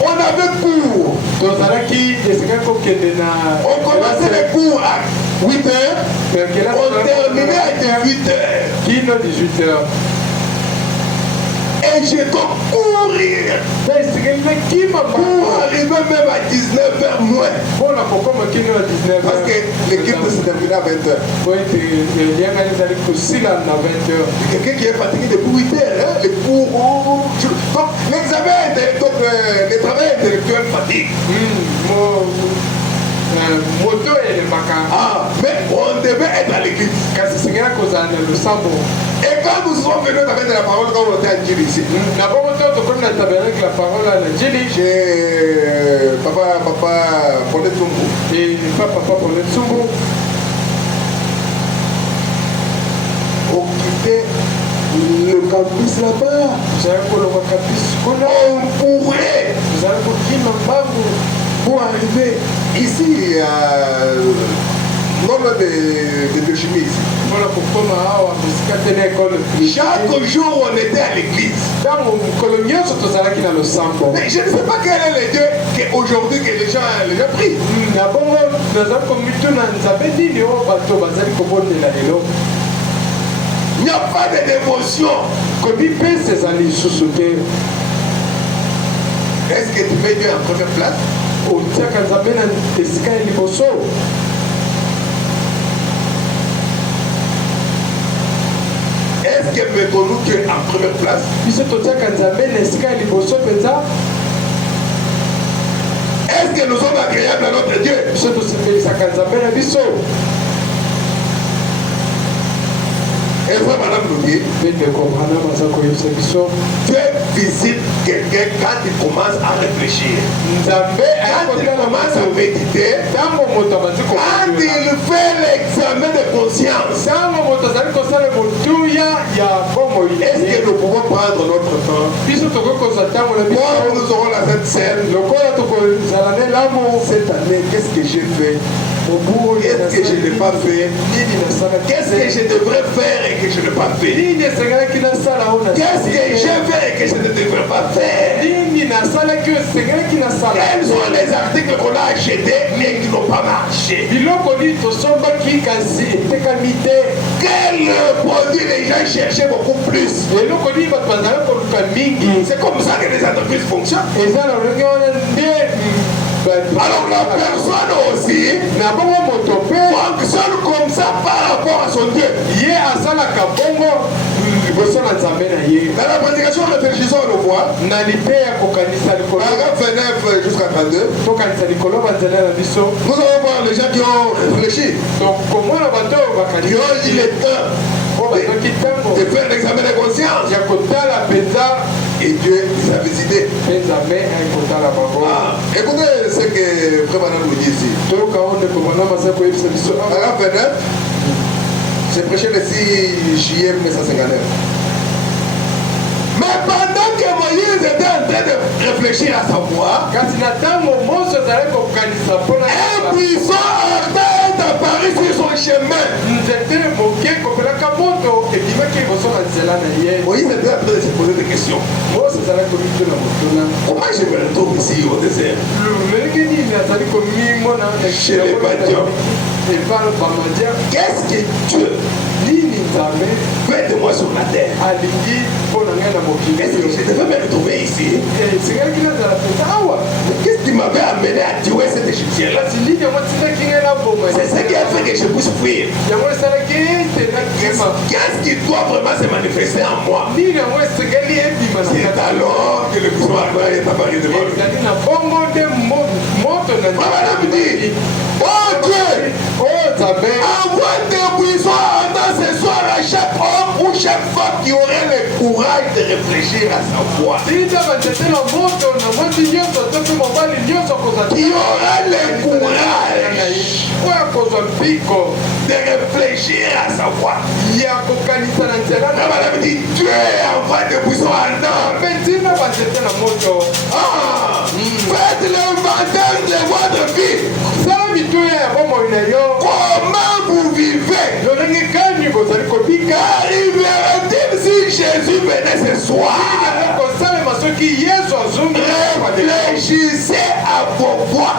On avait cours. On commençait les cours à 8h. On terminait à 18h. Et je dois courir pour arriver même à 19h moins. Parce que l'équipe se terminait à 20h. Quelqu'un qui est fatigué depuis 8h. Hein? Les cours. Donc l'examen, le travail intellectuel fatigue. Ah, mais on devait être à l'église. Et quand nous sommes venus avec de la parole, quand on était à Djili ici, j'ai papa Paulet Tsumbu. Et papa Paulet Tsumbu occupait le campus là-bas. On pourrait pour arriver ici à nombre de chimie ici. Chaque jour on était à l'église. Mais je ne sais pas quel est le Dieu qu'aujourd'hui que les gens prient. Il n'y a pas de dévotion. Est-ce que tu mets Dieu en première place? Est-ce que mettons-nous Dieu en première place? Est-ce que nous sommes agréables à notre Dieu? Et frère madame nous dit, Dieu visite quelqu'un quand il commence à réfléchir. Quand il commence à méditer, quand il fait l'examen de conscience, est-ce que nous pouvons prendre notre temps? Quand nous aurons la Sainte Seine, cette année, qu'est-ce que j'ai fait? Qu'est-ce que je n'ai pas fait? Qu'est-ce que je devrais faire et que je n'ai pas fait? Qu'est-ce que j'ai fait et que je ne devrais pas faire? Quels sont les articles qu'on a achetés mais qui n'ont pas marché? Quel produit les gens cherchaient beaucoup plus? C'est comme ça que les entreprises fonctionnent. Alors la personne aussi fonctionne comme ça par rapport à son Dieu. Dans la prédication, réfléchissons, on le voit. Paragraphe 29 jusqu'à 32. Nous allons voir les gens qui ont réfléchi. Qui ont eu le temps de faire l'examen de conscience. Et Dieu les a visités. Écoutez ce que Frère Madame nous dit ici. Paragraphe 29. J'ai prêché le 6 juillet 1959. Mais pendant que Moïse était en train de réfléchir à sa voix, un puissant ardent est apparu sur son chemin. Moïse était en train de se poser des questions. Comment je me retrouve ici au désert? Chez les Badians. Qu'est-ce que Dieu fait de moi sur la terre? Est-ce que je devais me retrouver ici? Qu'est-ce qui m'avait amené à tuer cet Égyptien-là? C'est ce qui a fait que je puisse fuir. Qu'est-ce qui doit vraiment se manifester en moi? C'est alors que le puissant ardent est apparu devant lui. Voilà me dit, oh Dieu, envoie tes puissants ardents ce soir à chaque homme ou chaque femme qui aurait le courage de réfléchir à sa voix. Qui aura le courage de réfléchir à sa voix. Voilà me dit, Dieu envoie tes puissants ardents. Faites l'inventaire de votre vie. Comment vous vivez? Qu'arriverait-il si Jésus venait ce soir? Réfléchissez à vos voix.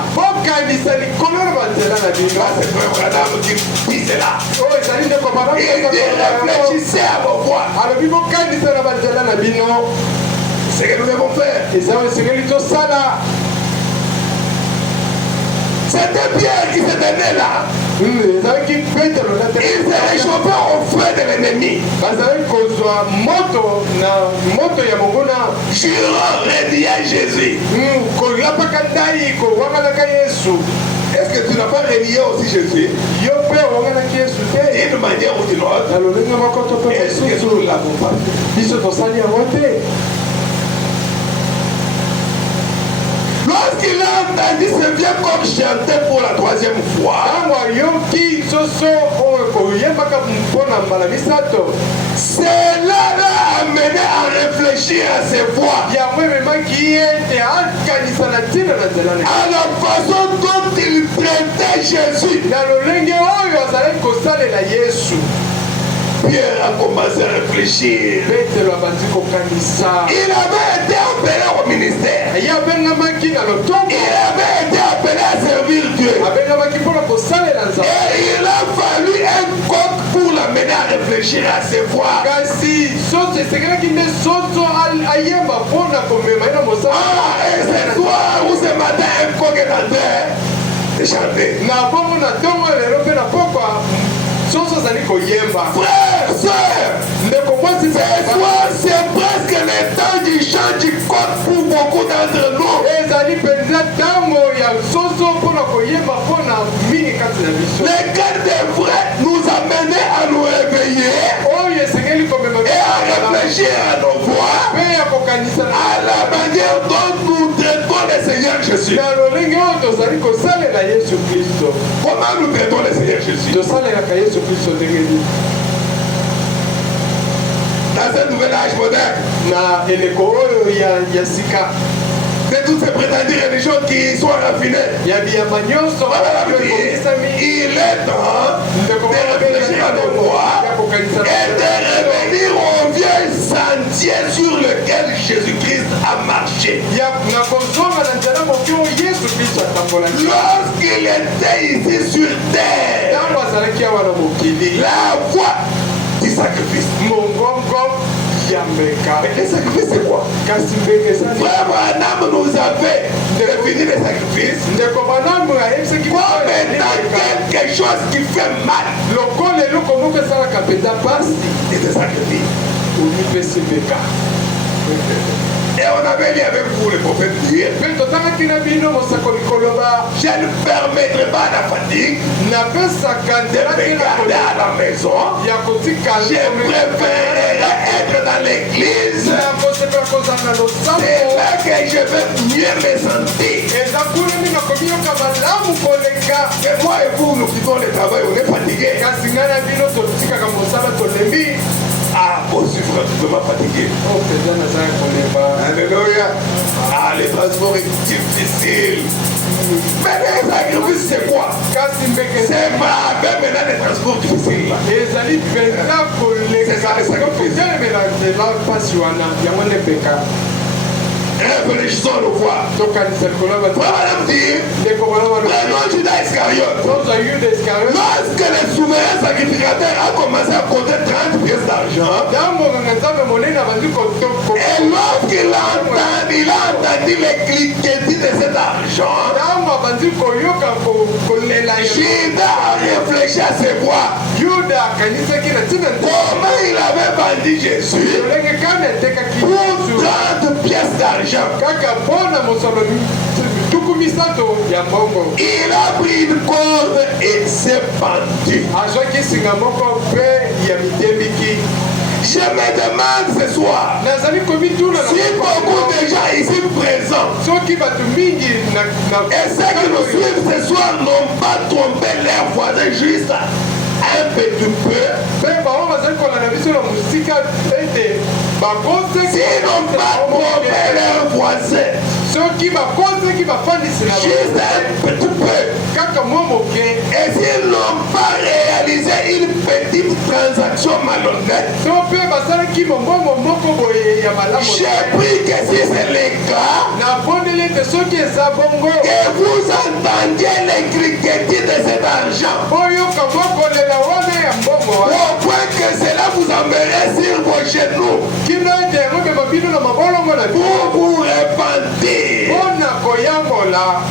C'est frère Madame qui dit cela. Il dit réfléchissez à vos voix. C'est ce que nous devons faire. C'était Pierre qui se tenait là. Il se réchauffait au feu de l'ennemi. Jurant réveiller Jésus. Est-ce que tu n'as pas réveillé aussi Jésus? D'une manière ou d'une autre. Est-ce que nous ne l'avons pas fait? Lorsqu'il a entendu ce vieux coq chanter pour la troisième fois, cela l'a amené à réfléchir à ses voix, à la façon dont il traitait Jésus. Pierre a commencé à réfléchir. Il avait été appelé au ministère. Il avait été appelé à servir Dieu. Et il a fallu un coq pour l'amener à réfléchir à ses voix. Et ce soir ou ce matin, un coq est en train de chanter. soso ozali koyemba Frère, sœur, ndeko mwasi ce soir, c'est presque le temps du chant du code pour beaucoup d'entre nous. ezali mpenza ntango ya soso mpona koyemba mpona mingi kati na biso Le cœur devrait nous amener à nous réveiller oyo esengeli komema et à réfléchir à nos voix, mpe ya kokanisa à la manière dont nous traitons le Seigneur Jésus. na lolenge oyo tozali kosalela yesu kristo Comment nous traitons le Seigneur Jésus? tosalelaka yesu kristo ndenge nini Dans ce nouvel âge moderne, na eleko oyo ya sika de toutes ces prétendues religions qui sont raffinées, ya biyamba nyonso voilà, oyo ekomisami il est temps de réfléchir à nos voix ya kokanisa et de revenir au vieux sentier sur lequel Jésus-Christ a marché. na kozonga na nzela moke oyo yesu kristo atambolaki Lorsqu'il était ici sur terre, ntango azalaki awa na mokili la voie du sacrifice. mongongo ya mbeka Mais le sacrifice, c'est quoi? kasi mbeka ezali Frère Branham nous avait défini le sacrifice ndeko banamu ayebisaki comme étant quelque chose qui fait mal. lokola eloko moko esalaka mpenza pasi C'est le sacrifice. olipesi mbeka Et on avait dit avec vous le prophète dire, mpe totangaki na bino mosakoli koloba je ne permettrai pas à la fatigue napesaka de nzela me garder à la maison. ya kotikala Je préférerais être dans l'église. na kosepela kozala C'est losambo là que je vais mieux me sentir. eza kuna nini nakomiyoka malamu koleka Et moi et vous, nous quittons le travail, on est fatigué. kasi ngai na bino totikaka mosala tolembi Ah, aussi vraiment fatigué. o mpenza nazala kolemba Alléluia. Ah, les transports est difficile. Mais les sacrifices, c'est quoi? kasi mbeke C'est pas même maintenant les transports difficiles. ezali mpenza koleka C'est ça, le sacrifice. kotelemela nzela mpasi wana yango nde mbeka Réfléchissons nos voix. tokanisa likolo ya bato Voilà me dire, ndeko bana prenons Judas Iscariote. tozwa yuda iscariote Lorsque le souverain sacrificateur a commencé à compter 30 pièces d'argent, ntango nganga nzambe monene abandi et lorsqu'il a entendu les cliquetis de cet argent, ntango abandi koyoka kolela Judas a réfléchi à ses voix. yuda akanisaki na ntina Comment il avait vendu Jésus lolenge kani atekaki pour yesu 30 pièces d'argent. kaka mpona mosolo tuku misato ya mbongo Il a pris une corde et s'est pendu. azwaki singa moko mpe ya mitembiki Je me demande ce soir, nazali komituna si beaucoup de gens ici présents soki bato mingi et ceux qui nous suivent ce soir n'ont pas trompé leurs voisins juste un petit peu, mpe bango bazali kolanda biso na mosika ete s'ils n'ont pas trompé leurs voisins soki bakoseki bafandisi na juste un petit peu, kaka mwa moke et s'ils n'ont pas réalisé une petite transaction malhonnête, so mpe basalaki mombongo moko boye ya malamu j'ai pris que si c'est le cas, nabondeli ete soki eza bongo que vous entendiez les cliquetis de cet argent, oyoka mwa kolela wana ya mbongo wana au point que cela vous enverrait sur vos genoux kino ete ememema bino na mabolongo na bino pour vous repentir. mpona koyambola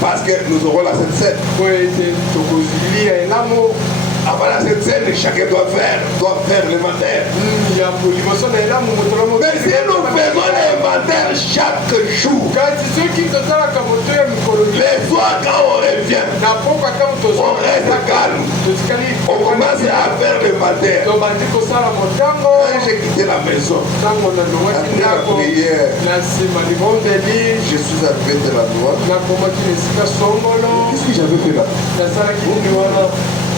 Parce que nous aurons la Sainte Seine. po ete tokozilia elamu Avant la Sainte Seine, chacun doit faire l'inventaire. ya liboso na elamu moto Mais si nous faisons l'inventaire chaque jour, kasi soki tosalaka moto ya mikolo les soirs quand on revient, na pokwa ntango on reste calme. totikali On commence à faire l'inventaire. tobandi kosala motango Quand j'ai quitté la maison, ntango nalongwaki après la ndako prière, na nsima libondeli je suis arrivé de la loi. nakomaki na esika songolo Qu'est-ce que j'avais fait là? nasalaki nini wana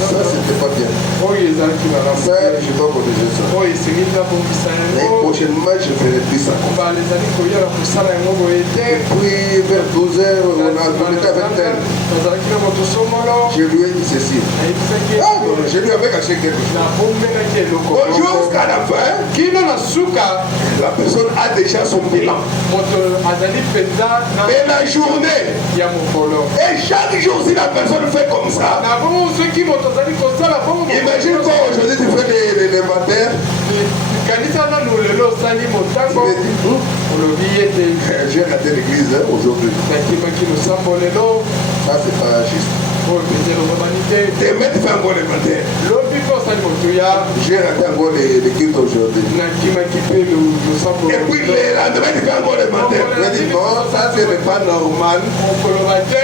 Ça, c'était pas bien. oyo ezalaki malamu Ça, je dois corriger ça. oyo esengeli nabongisa Et yango prochainement, je ferai plus ça. mbala ezali koyola kosala yango boye te Et puis, vers 12h, on était avec elle. nazalaki na moto songolo Je lui ai dit ceci. nayebisaki Ah, non, je lui avais caché quelque chose. nabombelaki eloko Bon, jusqu'à la fin, kino na suka la personne a déjà son bilan. moto azali mpenza na Et la journée, ya mokolo et chaque jour, si la personne fait comme ça, na bongo soki moto azali kosala bongo imagine quoi aujourd'hui tu fais l'inventaire. kanisa nanu lelo osali motango Tu me dis, olobi ete j'ai raté l'église aujourd'hui. nakimaki losambo lelo Ça, c'est pas juste. oyo mpenza elongwama te Demain, tu fais encore le matin. lobi mpe osali motuya J'ai raté encore le culte aujourd'hui. nakimaki mpe losambo Et puis le lendemain, tu fais encore le matin. Je dis non, ça ce n'est pas normal. okoloba te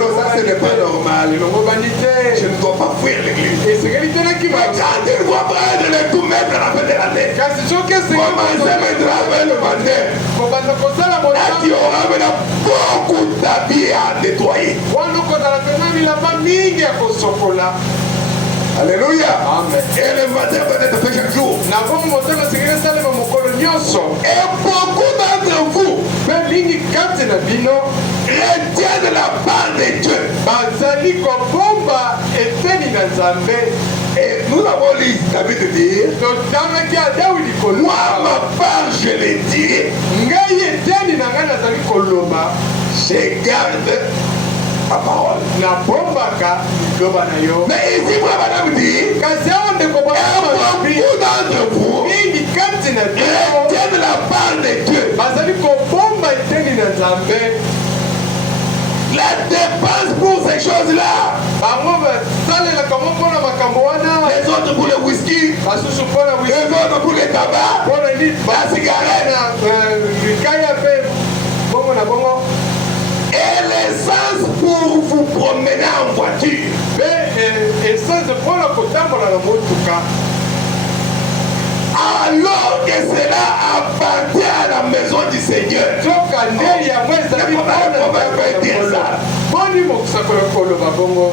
Non, ça ce n'est pas normal. elongobani te Je ne dois pas fuir l'église. esengeli te nakima Mais quand il va prendre le tout mettre à la fin de l'année, kasi soki commencez maintenant avec le matin. kobanda kosala Là, tu auras maintenant beaucoup d'habits à nettoyer. wana okozala pena bilamba mingi ya kosokola Alléluia. amen Et le matin va être fait chaque jour. na bongo motema esengeli esalema mokolo nyonso Et beaucoup d'entre vous mpe mingi kati na bino retiennent la part de Dieu. bazali kobomba eteni na nzambe Et nous avons lu David dire, totangaki ya dawidi moi koloba ma part je le dirai, ngai eteni na ngai nazali koloba je garde ma parole. nabombaka liloba na yo Mais ici, moi madame dit, kasi awa ndeko et beaucoup d'entre vous mingi kati na bino retiennent la part de Dieu. bazali kobomba eteni na nzambe La dépense pour ces choses-là, bango basalelaka mo mpona makambo wana les autres pour le whisky, basusu mpona les autres pour le tabac, mpona nini la cigarette na likaya mpe bongo na bongo et l'essence pour vous promener en voiture. mpe essence mpona kotambola na motuka Alors que cela appartient à la maison du Seigneur. soka nde yango ezali boni mokosakolo koloba bongo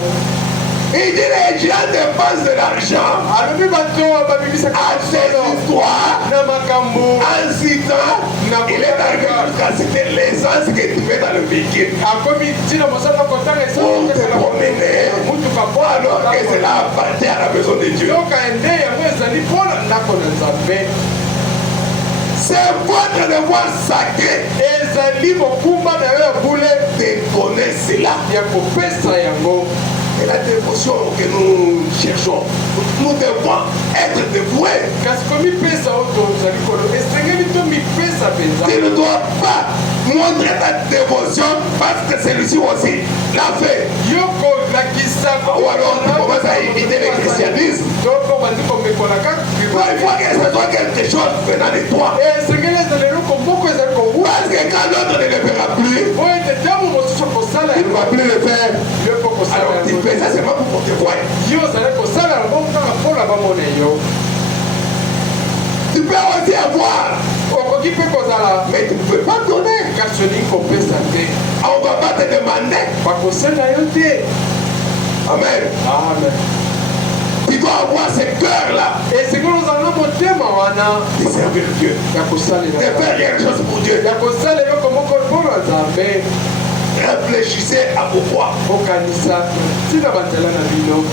Il dit les gens dépensent de l'argent alobi bato babibisaka à ces histoires, na makambo en citant, il est arrivé jusqu'à citer l'essence que tu mets dans le véhicule akomi ntina mosala kotanga pour te promener, motuka alors que cela appartient à la maison de Dieu. soka nde yango ezali mpona ndako na nzambe C'est votre devoir sacré ezali mokumba na yo ya bule de donner cela. ya kopesa yango Et la dévotion que nous cherchons, nous devons être dévoués. kasi komipesa oyo tozali kolo esengeli tomipesa mpenza Tu ne dois pas montrer ta dévotion parce que celui-ci aussi l'a fait. yo kolakisa Ou alors tu commences à imiter le christianisme. toko bandi komekolaka Il faut que ce soit quelque chose venant de toi. esengeli ezala eloko moko ezali kowu Parce que quand l'autre ne le fera plus, po ete ntango mosusu kosala il ne va plus le faire. yo mpo kosala Alors tu fais ça seulement pour te voir. yo ozali kosala yango kaka mpona bamona yo Tu peux aussi avoir, okoki mpe kozala mais tu ne peux pas donner. kasi olingi kopesa te On ne va pas te demander. bakosala yo te Amen. amen Tu dois avoir ce cœur-là esengeli ozala na motema wana de servir Dieu, ya de kosalela faire quelque chose pour Dieu. ya kosala eloko moko mpona nzambe Réfléchissez à pourquoi. okanisa ntina banzela na bino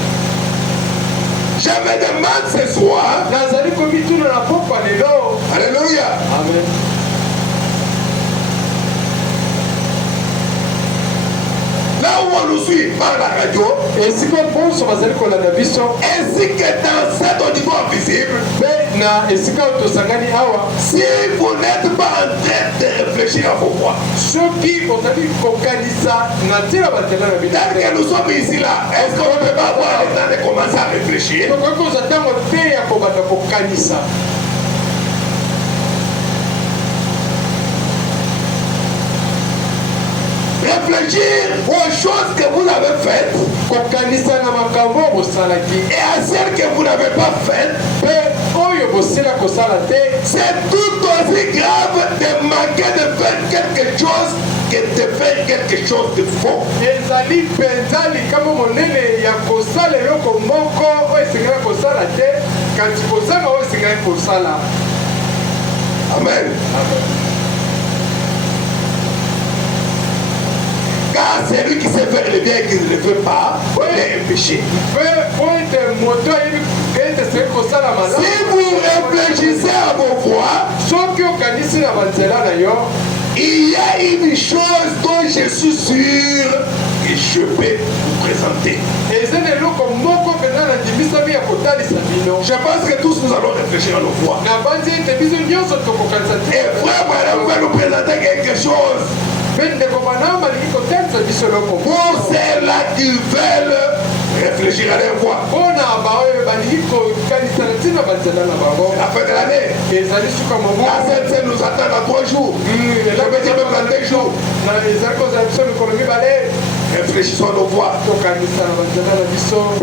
Je me demande ce soir, nazali komituna na pokwa lelo alléluia, amen là où on nous suit par la radio, esika bonso bazali kolanda biso ainsi que dans cet auditoire visible, mpe na esika oyo tosangani awa si vous n'êtes pas en train de réfléchir à pourquoi, soki ozali kokanisa na ntina banzela na bino tel que nous sommes ici là, est-ce qu'on ne peut pas avoir le temps de commencer à réfléchir? tokoki kozwa ntango te ya kobanda kokanisa Réfléchir aux choses que vous avez faites kokanisa na makambo oyo bosalaki et à celles que vous n'avez pas faites. mpe oyo bosila kosala te C'est tout aussi grave de manquer de faire quelque chose que de faire quelque chose de faux. ezali mpenza likambo monene ya kosala eloko moko oyo esengeli kosala te kasi kosala oyo esengeli kosala Amen. Car celui qui sait faire le bien et qui ne le fait pas, il est un péché. mpe po ete moto ayebi ete esengeli kosala malamu Si vous réfléchissez à vos voies, soki okanisi na banzela na yo il y a une chose dont je suis sûr que je peux vous présenter. eza na eloko moko mpenza na ndimisami ya kotalisa bino Je pense que tous nous allons réfléchir à nos voies. na banzi ete biso nyonso tokokanisa te Et frère, madame, va nous présenter quelque chose. mpe ndeko banama lingi kotalisa Pour ceux-là qui veulent réfléchir à leur voix. C'est la fin de l'année. La Sainte Seine nous attend dans 3 jours. Je veux dire même dans 2 jours. Réfléchissons nos voix.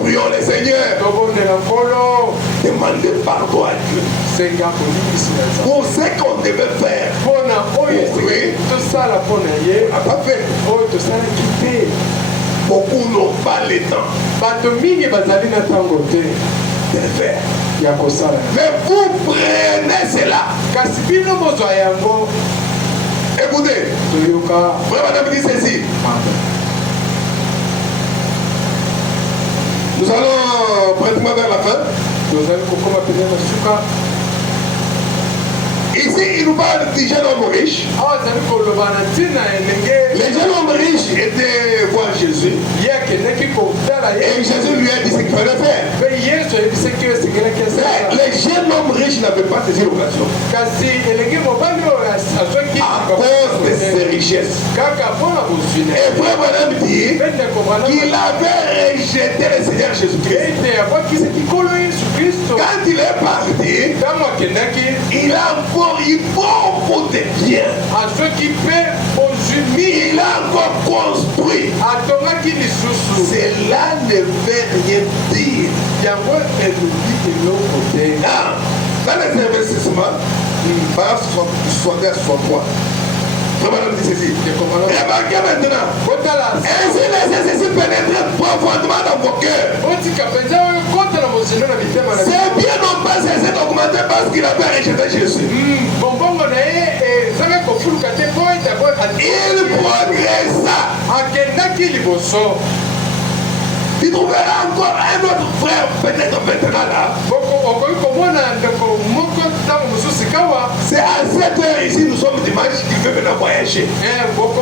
Prions le Seigneur. Demandez pardon à Dieu pour ce qu'on devait faire. Oui. On n'a pas fait. Beaucoup n'ont pas le temps de le faire. Mais vous prenez cela. Écoutez, frère madame dit ceci. Nous allons pratiquement vers la fin. Ici, il nous parle du jeune homme riche. Les jeunes hommes riches étaient voir Jésus. Et Jésus lui a dit ce qu'il fallait faire. Mais les jeunes hommes riches n'avaient pas saisi l'occasion. À cause de ses richesses. Et frère madame dit qu'il avait rejeté le Seigneur Jésus-Christ. Quand il est parti, il a encore beaucoup de biens. Il a encore construit. Cela ne veut rien dire. Dans les investissements, par 60 à 63. Madame dit ceci. Remarquez maintenant. Ainsi laissez ceci pénétrer profondément dans vos cœurs. C'est bien non pas cessé d'augmenter parce qu'il avait rejeté Jésus. Il progressa. Il trouvera encore un autre frère, peut-être maintenant là. C'est à cette heure ici, nous sommes dimanche, qui veut maintenant voyager. C'est pour qu'au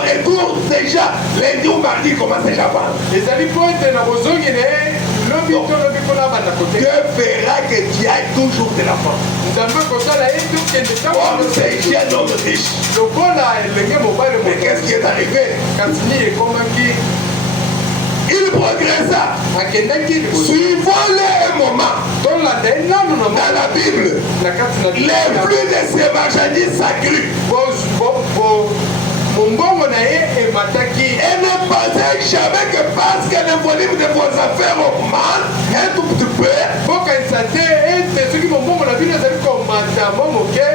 retour déjà, lundi ou mardi, commence déjà à vendre. Dieu verra que tu as toujours de l'argent. Comme ces jeunes hommes riches. Mais qu'est-ce qui est arrivé? Il progressa. Suivons-le un moment. Dans la Bible, les flux de ces marchandises s'accruent. Et ne pensez jamais que parce que le volume de vos affaires augmente un tout petit peu,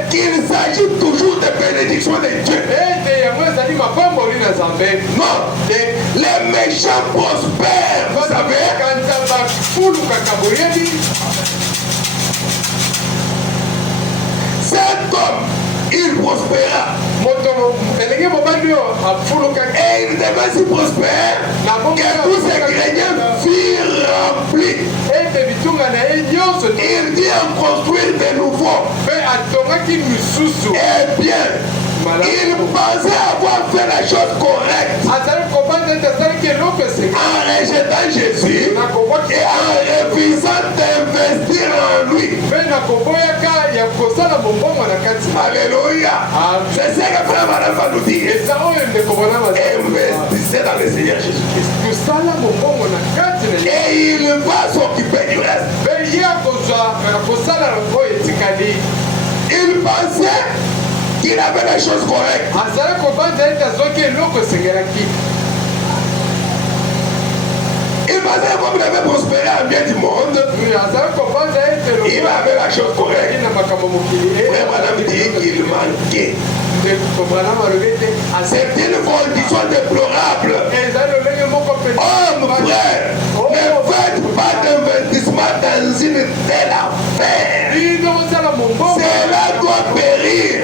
qu'il s'agit toujours de bénédiction de Dieu. Non, les méchants prospèrent, vous savez. Cet homme, il prospéra. Et il devait si prospère que tous ses greniers furent remplis. Il dit en construire de nouveau. Eh bien, il pensait avoir fait la chose correcte en rejetant Jésus et en refusant d'investir en lui. Alléluia. C'est ce que frère madame va nous dire. Investissez dans le Seigneur Jésus-Christ. Et il va s'occuper du reste. Il pensait qu'il avait les choses correctes. Il pensait comme il avait prospéré en bien du monde. Il avait la chose correcte. Frère madame dit qu'il manquait. C'est une condition déplorable. Homme, frère, ne faites pas d'investissement dans une telle affaire. Cela doit périr.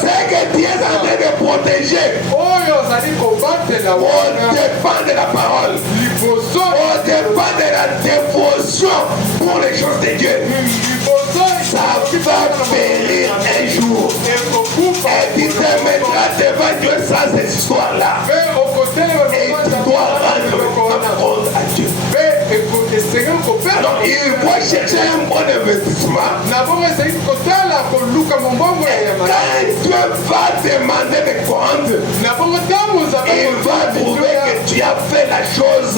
C'est que tu es en train de protéger. On dépend de la parole. On dépend de la dévotion pour les choses de Dieu. Ça va périr un jour. Et tu te mettras devant Dieu sans cette histoire-là. Et tu dois rendre compte à Dieu. Alors il faut chercher un bon investissement. Quand Quand Dieu va demander des comptes, il va trouver que tu as fait la chose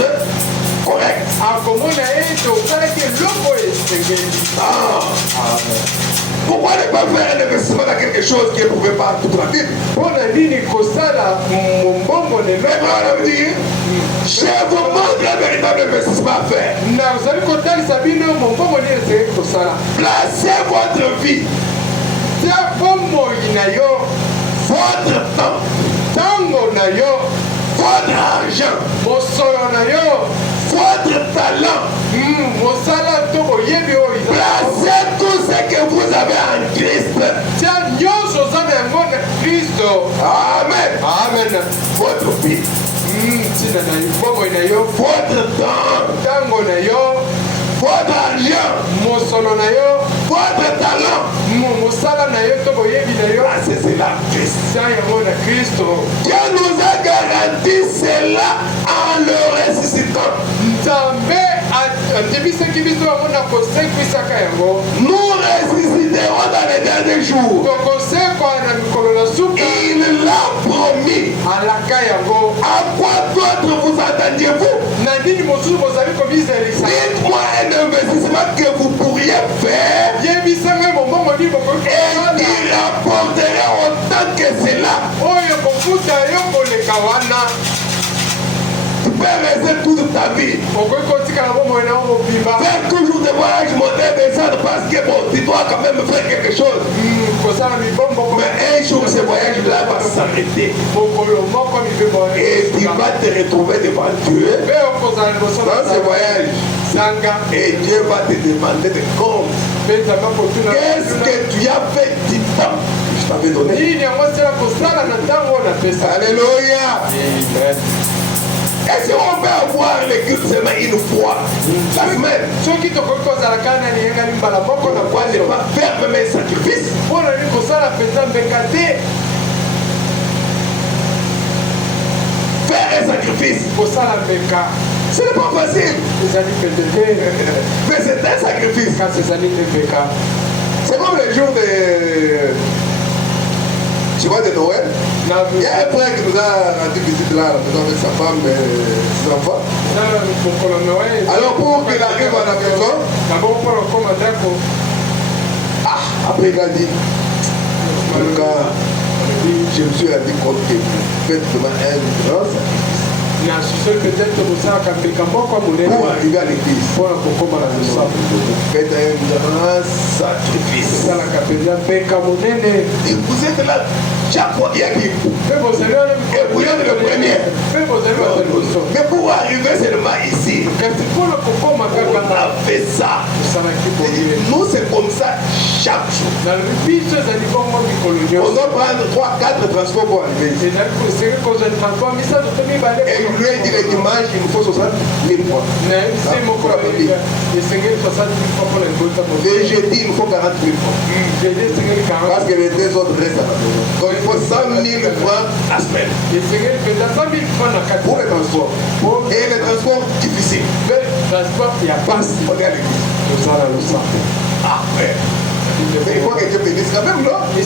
correcte. Pourquoi ne pas faire un investissement dans quelque chose qui est prouvé par toute la Bible? Mais voilà, me dire, je vous montre un véritable investissement à faire. Placez votre vie, votre temps, votre argent, votre talent. Placez tout ce que vous avez en Christ. Amen. Amen. Votre vie, votre temps, votre argent, votre talent. Placez cela en Christ. Dieu nous a garanti cela en le ressuscitant. Nous ressusciterons dans les derniers jours. Il l'a promis. À quoi d'autre vous attendiez-vous? Dites-moi un investissement que vous pourriez faire et qui rapporterait autant que cela. Tu peux rester toute ta vie. Faire toujours des voyages monter descendre parce que bon, tu dois quand même faire quelque chose. Mais un jour ce voyage-là va s'arrêter. Et tu vas te retrouver devant Dieu dans ce voyage. Et Dieu va te demander de compte. Qu'est-ce que tu as fait du temps que je t'avais donné? Alléluia. Est-ce qu'on peut avoir le culte seulement une fois la semaine? Pourquoi ne pas faire même un sacrifice? Faire un sacrifice, ce n'est pas facile. Mais c'est un sacrifice. C'est comme le jour de... Tu vois, de Noël, il y a un frère qui nous a rendu visite là, avec sa femme et ses enfants. Alors pour qu'il arrive à la maison, après il a dit, en tout cas, je me suis rendu compte que vous faites vraiment un grand sacrifice. Pour arriver à l'église, vous faites un grand sacrifice. Et vous êtes là chaque fois qu'il y a qui vous. Et vous êtes le premier. Mais pour arriver seulement ici, on a fait ça. Nous, c'est comme ça chaque jour. On doit prendre 3-4 transports pour arriver ici. Et lui a dit le dimanche, il nous faut 60 000 fois. Le jeudi, il nous faut 40 000 fois. Parce que les deux autres restent à la maison. Donc il faut 100 000 francs la semaine. Pour les transports. Et les transports difficiles. On est à l'église. Ah, ouais. Mais il faut que Dieu bénisse quand même, non? Tu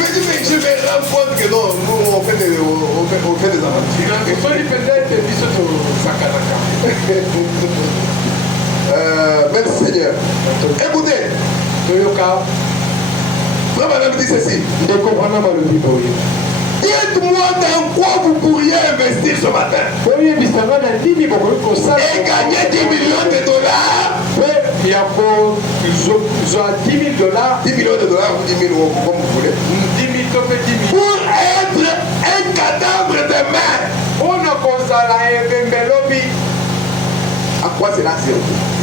veux dire, mais je me rends compte que non, nous on fait des aventures. Merci Seigneur. Écoutez, Frère Madame dit ceci. Dites-moi dans quoi vous pourriez investir ce matin et gagner 10 millions de dollars. 10 000 dollars. 10 millions de dollars ou 10 000 euros, comme vous voulez. 10 000 pour être un cadavre demain. À quoi cela sert?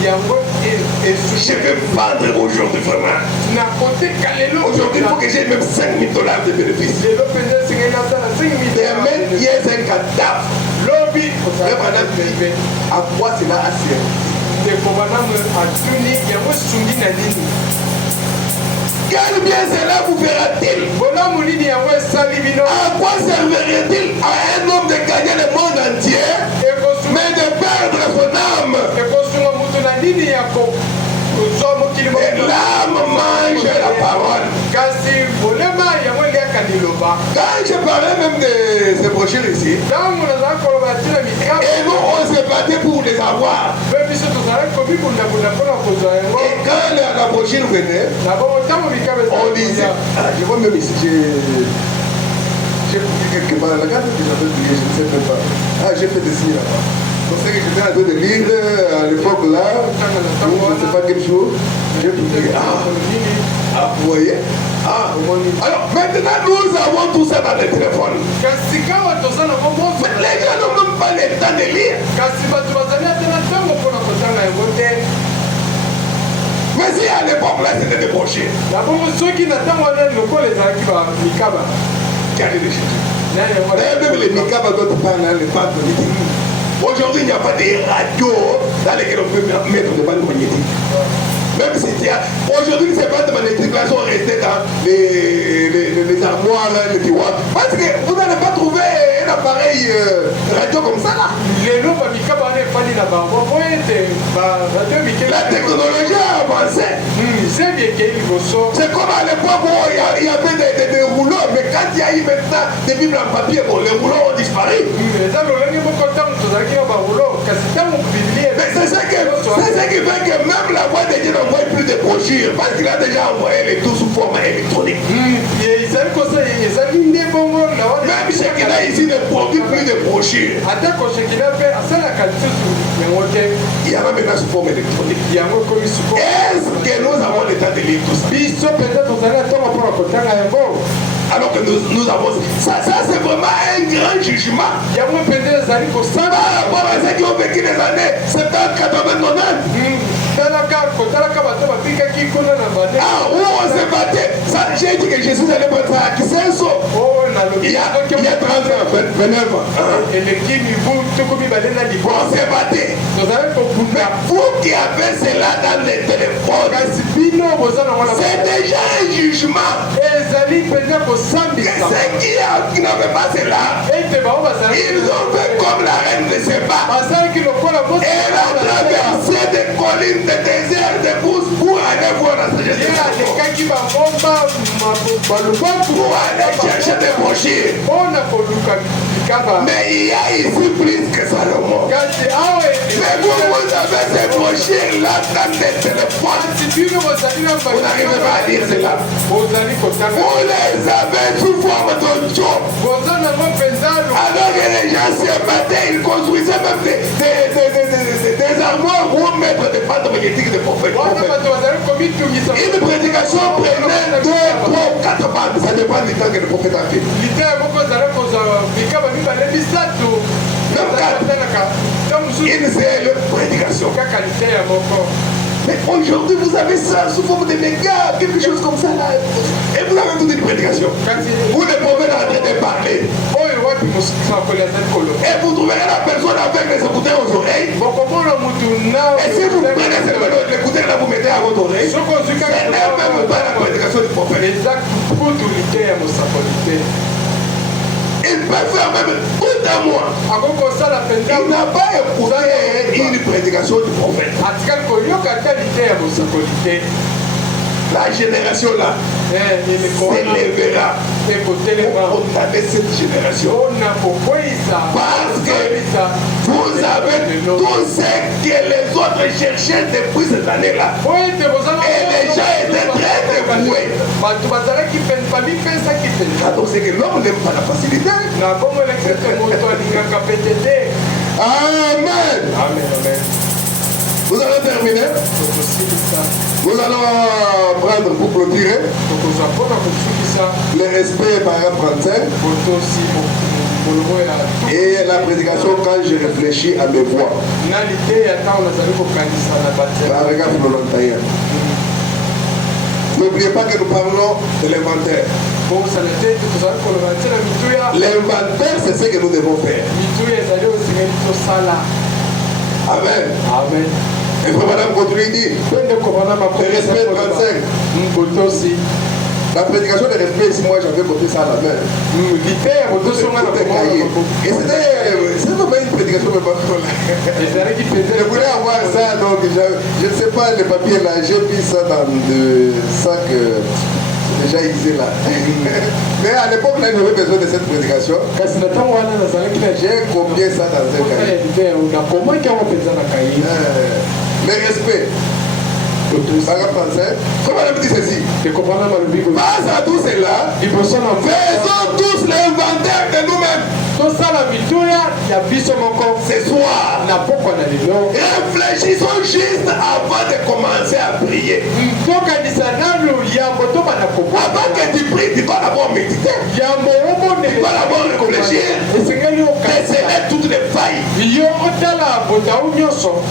Je vais vendre aujourd'hui vraiment. Aujourd'hui, il faut que j'ai même 5 000 dollars de bénéfices. Demain, il y a un cadavre. À quoi cela a servi? quel bien cela vous fera-t-il? À quoi servirait-il à un homme de gagner le monde entier, mais de perdre son âme? Et l'âme mange la parole. Quand je parlais même de ces brochures ici, et nous on se battait pour les avoir. Et quand la brochure venait, on disait, je vois même ici, j'ai pris quelque part, la carte que j'avais oublié, je ne sais même pas. J'ai fait des signes là-bas. C'est que j'étais en train de lire à l'époque là, je ne sais pas quel jour, j'ai publié. Vous voyez? Alors maintenant nous avons tout ça dans les téléphones. Mais les gens n'ont même pas le temps de lire. Mais si à l'époque là c'était des brochures. Regardez les choses. D'ailleurs même les Mikaba dont on parle, les bandes magnétiques. Aujourd'hui il n'y a pas de radio dans lesquelles on peut mettre des bandes magnétiques. Même si aujourd'hui ces bandes magnétiques là sont restées dans les armoires, les tiroirs. Parce que vous n'allez pas trouver un appareil radio comme ça là. La technologie a avancé. C'est comme à l'époque où il y avait des rouleaux, mais quand il y a eu maintenant des bibles en papier, bon, les rouleaux ont disparu. Mais c'est ce qui fait que même la voix de Dieu n'envoie plus de brochures, parce qu'il a déjà envoyé les tout sous forme électronique. Même ce qu'il a ici ne produit plus de brochures. Il y a maintenant sous forme électronique. Est-ce que nous avons le temps de lire tout ça? Alors que nous avons... Ça c'est vraiment un grand jugement. Par rapport à ceux qui ont vécu les années 70, 80, 90. Où on se battait. J'ai dit que Jésus allait prendre ça à Kisenso. Il y a 30 ans, 29 ans. On se battait. Mais vous qui avez cela dans les téléphones, c'est déjà un jugement. Ceux qui n'avaient pas cela, ils ont fait comme la reine de Séba. Elle a traversé des collines, des déserts, des bousses pour aller voir la sagesse de Salomon. Pour aller chercher des brochures. Mais il y a ici plus que Salomon. Mais vous avez ces brochures là dans les téléphones. Vous n'arrivez pas à dire cela. Vous les avez sous forme de job. Alors que les gens se battaient, ils construisaient même des armoires pour mettre des bandes magnétiques de prophètes. Une prédication prenait 2, 3, 4 bandes. Ça dépend du temps que le prophète a fait. Une seule prédication. Mais aujourd'hui, vous avez ça sous forme de méga, quelque chose comme ça là. Et vous avez toute une prédication. Vous le prophète en train de parler. Et vous trouverez la personne avec les écouteurs aux oreilles. Et si vous prenez l'écouteur là, vous mettez à votre oreille. Ce n'est même pas la prédication du prophète. Il peut faire même tout un mois. Il n'a pas écouté une prédication du prophète. La génération là s'élèvera pour condamner cette génération. Parce que vous avez tout ce que les autres cherchaient depuis cette année-là. Et les gens étaient très dévoués. Donc c'est que l'homme n'aime pas la facilité. Amen. Vous allez terminer. Nous allons prendre pour clôturer le respect par 35 et la prédication quand je réfléchis à mes voix. Paragraphe 91. N'oubliez pas que nous parlons de l'inventaire. L'inventaire, c'est ce que nous devons faire. Amen. Amen. Et frère madame continue dit, le respect 35. La prédication de respect, ici, moi j'avais porté ça à la main. Et c'était pas une prédication, mais pas trop là. Je voulais avoir ça, donc je ne sais pas les papiers là, j'ai mis ça dans le sac. Déjà usé là. Mais à l'époque là, j'avais besoin de cette prédication. J'ai copié ça dans un cahier. Le respect. Paragraphe 35. Comment on dit ceci? Face à tout cela, faisons tous l'inventaire de nous-mêmes. Ce soir, réfléchissons juste avant de commencer à prier. Avant que tu pries, tu vas d'abord méditer. Tu vas d'abord réfléchir. Déceler toutes les failles.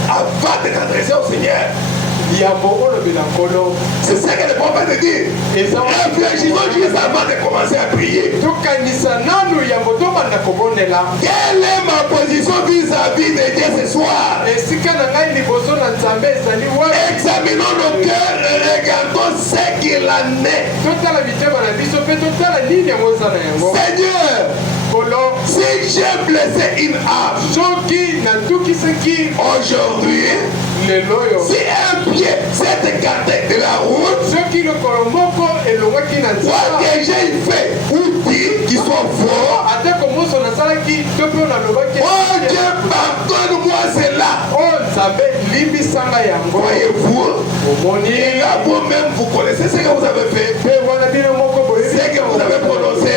Avant de t'adresser au Seigneur. C'est ça que le prophète dit. Réfléchissons juste avant de commencer à prier. Quelle est ma position vis-à-vis de Dieu ce soir? Examinons nos cœurs et regardons ce qu'il en est. Seigneur, si j'ai blessé une âme aujourd'hui, si un pied s'est écarté de la route, quoi que j'ai fait ou dit qui soit fort, oh Dieu, pardonne-moi cela. Voyez-vous, et là vous-même vous connaissez ce que vous avez fait, ce que vous avez prononcé,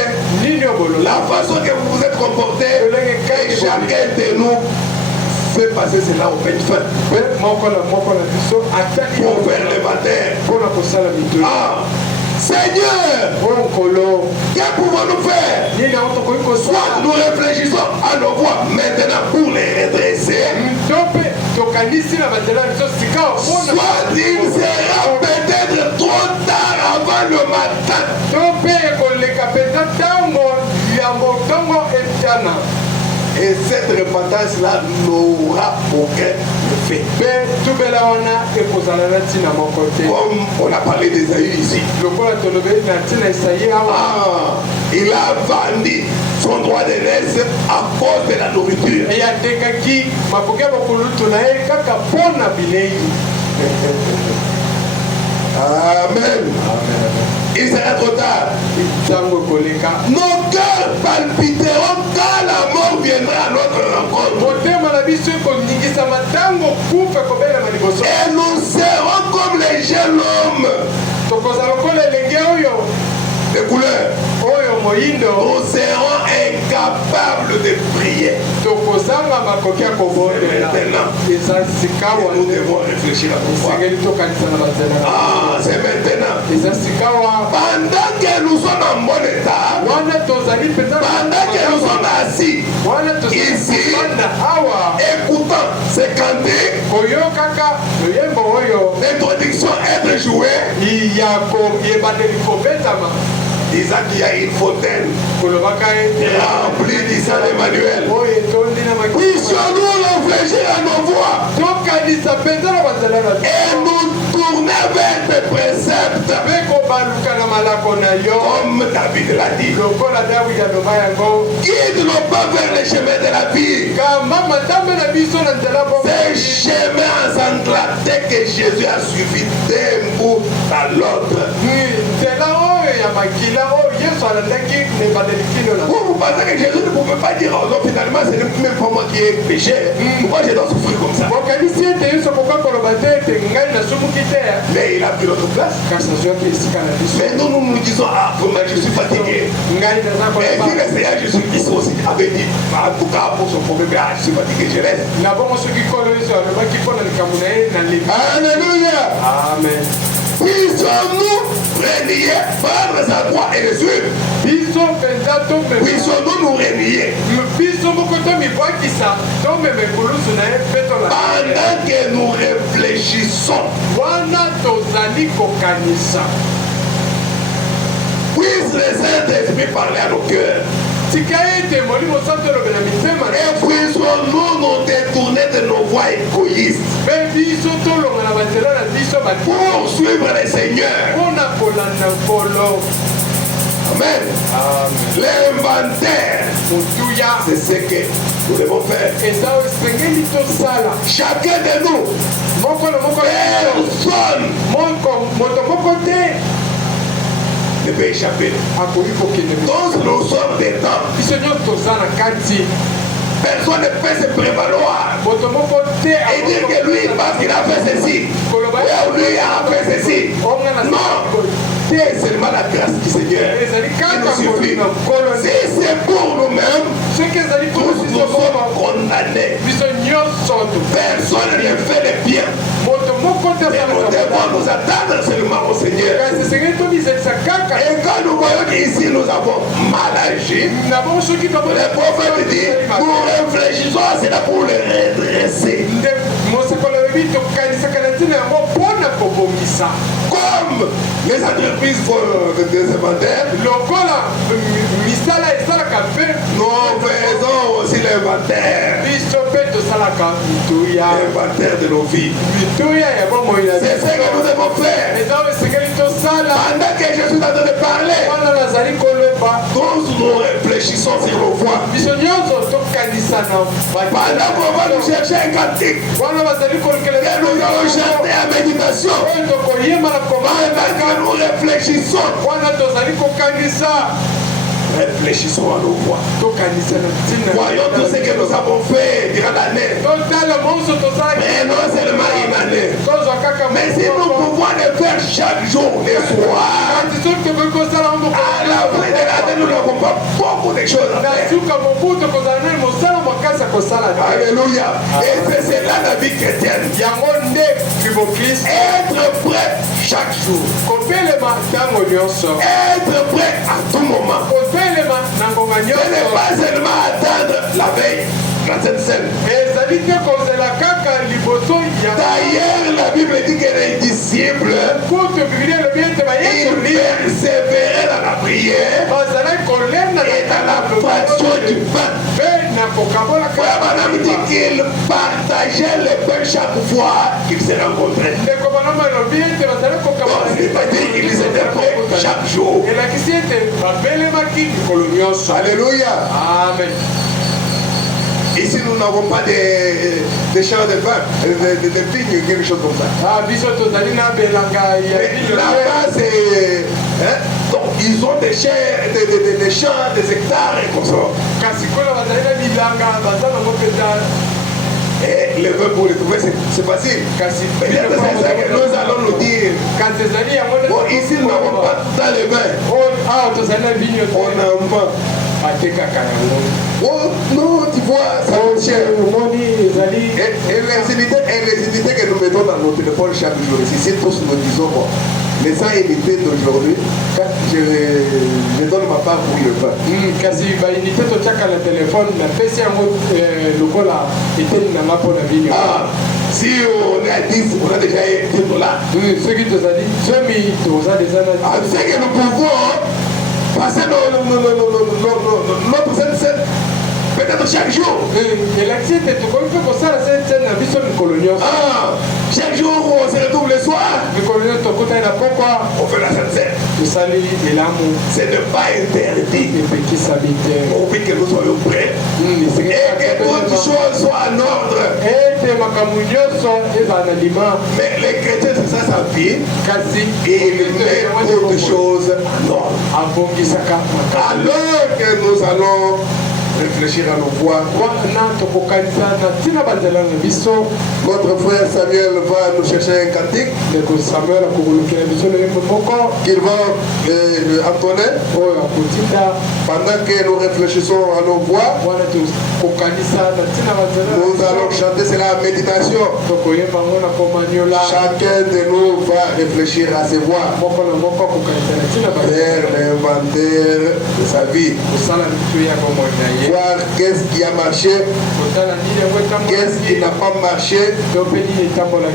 la façon que vous vous êtes comporté, et chacun de nous fait passer cela au peigne fin pour faire l'inventaire. Ah, Seigneur, que pouvons-nous faire? Soit nous réfléchissons à nos voies maintenant pour les redresser, soit il sera peut-être trop tard avant le matin. Et cette repentance-là n'aura aucun effet. Comme on a parlé d'Esaïe ici. Il a vendu son droit de l'aise à cause de la nourriture. Amen. Il sera trop tard. Nos cœurs palpiteront quand la mort viendra à notre rencontre. Et nous serons comme les jeunes hommes de couleur. Nous serons incapables de prier. Maintenant, nous devons réfléchir à tout ça. Ah, c'est maintenant. Pendant que nous sommes en bon état, pendant que nous sommes assis ici, écoutant ces cantiques, l'introduction être jouée, disant qu'il y a une fontaine remplie du sang d'Emmanuel. Puissions-nous réfléchir à nos voix et nous tourner vers tes préceptes comme David l'a dit. Guide nos pas vers les chemins de la vie, ces chemins ensanglantés que Jésus a suivis d'un bout à l'autre. Vous pensez que Jésus ne pouvait pas dire oh non, finalement c'est même pas moi qui ai péché, pourquoi je dois souffrir comme ça? Mais il a pris notre place. Mais nous nous disons ah comment je suis fatigué. Mais si le Seigneur Jésus-Christ aussi avait dit en tout cas pour son problème ah je suis fatigué, je reste. Alléluia. Amen. Puissions-nous régner, prendre sa croix et le suivre. Puissions-nous nous régner. Pendant que nous réfléchissons. Puisse le Saint-Esprit parler à nos cœurs. puissions-nous nous détourner de nos voies égoïstes pour suivre le Seigneur. Amen. L'inventaire, c'est ce que nous devons faire. Chacun de nous, personne ne peut échapper. Tous nous sommes des temps. Personne ne peut se prévaloir et dire que lui, parce qu'il a fait ceci, ou lui a fait ceci. Non, c'est seulement la grâce du Seigneur qui nous suffit. Si c'est pour nous-mêmes, tous nous sommes condamnés. Personne ne fait de bien. Mais nous devons nous attendre seulement au Seigneur. Et quand nous voyons qu'ici nous avons mal agi, le prophète dit, nous réfléchissons à cela pour le redresser. Comme les entreprises font des inventaires, nous faisons aussi l'inventaire. L'inventaire de nos vies. C'est ce que nous devons faire. Pendant que je suis en train de parler, tous nous réfléchissons sur nos voies. Pendant qu'on va nous chercher un cantique, que nous allons chanter à méditation, pendant que nous réfléchissons, réfléchissons à nos voies. Voyons tout ce que nous avons fait durant l'année. Mais non seulement une année. Mais si nous pouvons le faire chaque jour, les soirs, à la fin de l'année, nous n'avons pas beaucoup de choses à faire. Alléluia. Et c'est cela la vie chrétienne. Être prêt chaque jour. Être prêt à tout moment. Ce n'est pas seulement attendre la veille, la Sainte Seine. D'ailleurs, la Bible dit que les disciples, ils persévéraient dans la prière et dans la fraction du pain. Frère Madame dit qu'ils partageaient le pain chaque fois qu'ils se rencontraient. Ils étaient prêts chaque jour. Alléluia. Amen. Ici, nous n'avons pas de champs de vin, de vignes, quelque chose comme ça. Mais là-bas, c'est... Hein? Donc, ils ont des champs, des hectares et comme ça. Et le vin pour le trouver, c'est facile. Mais c'est ça que nous allons nous dire. Bon, ici, nous n'avons pas dans le vin. On en vend. Oh non, tu vois, ça coûte cher. Et les unités que nous mettons dans nos téléphones chaque jour, ici, tous nous disons, bon, les 100 unités d'aujourd'hui, je donne ma part pour le vin. Ah, si on est à 10, on a déjà $10. Ah, c'est que nous pouvons passer notre scène peut-être chaque jour. Ah, chaque jour on se retrouve le soir. On fait la scène. C'est ne pas interdit. Pour que nous soyons prêts. Et que toutes choses soient en ordre. Mais les chrétiens, c'est ça sa vie. Et ils mettent toutes choses en ordre. Alors que nous allons réfléchir à nos voix. Notre frère Samuel va nous chercher un cantique qu'il va entonner pendant que nous réfléchissons à nos voix. Nous allons chanter, c'est la méditation. Chacun de nous va réfléchir à ses voix. Faire l'inventaire de sa vie. Voir qu'est-ce qui a marché, qu'est-ce qui n'a pas marché,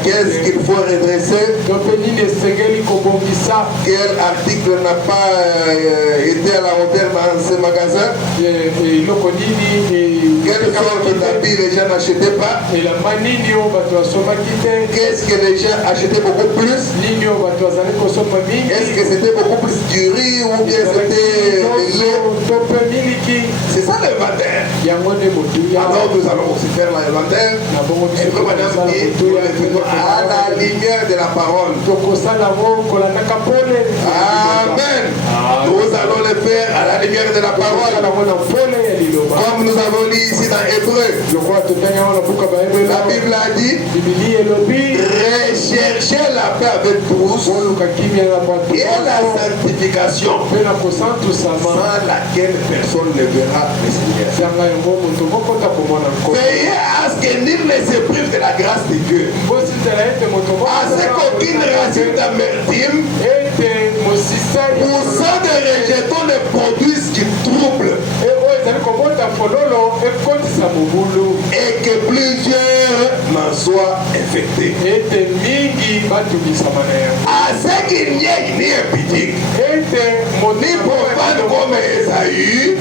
qu'est-ce qu'il faut redresser, quel article n'a pas été à la hauteur dans ce magasin, quelle sorte d'habits les gens n'achetaient pas, qu'est-ce que les gens achetaient beaucoup plus, est-ce que c'était beaucoup plus du riz ou bien c'était du lait. C'est ça l'inventaire. Alors nous allons aussi faire l'inventaire et comme madame dit, nous le faisons à la lumière de la parole. Amen. Nous allons le faire à la lumière de la parole. Comme nous avons lu ici dans Hébreu. La Bible a dit, recherchez la paix avec tous et la sanctification sans laquelle personne ne verra le Seigneur. Veillez à ce que nul ne se prive de la grâce de Dieu. À ce qu'aucune racine d'amertume ou sang de rejeton ne produise qui trouble et que plusieurs n'en soient infectés. À ce qu'il n'y ait ni impudique, ni profane comme Esaü,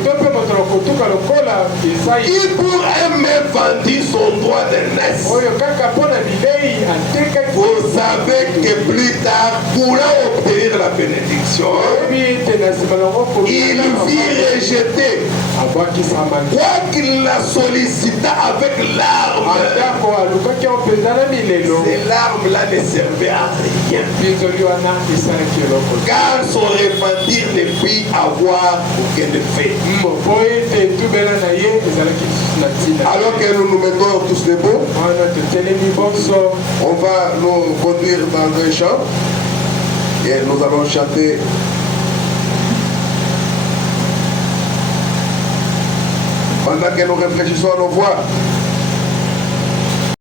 qui pour un même vendu son droit de naissance. Vous savez que plus tard, pour obtenir la bénédiction, il fut rejeté. Quoiqu'il la sollicita avec larmes, ces larmes-là ne servaient à rien. Car son repentir ne put avoir aucun effet. Alors que nous nous mettons tous debout, on va nous conduire dans un chant et nous allons chanter. Pendant que nous réfléchissons à nos voix,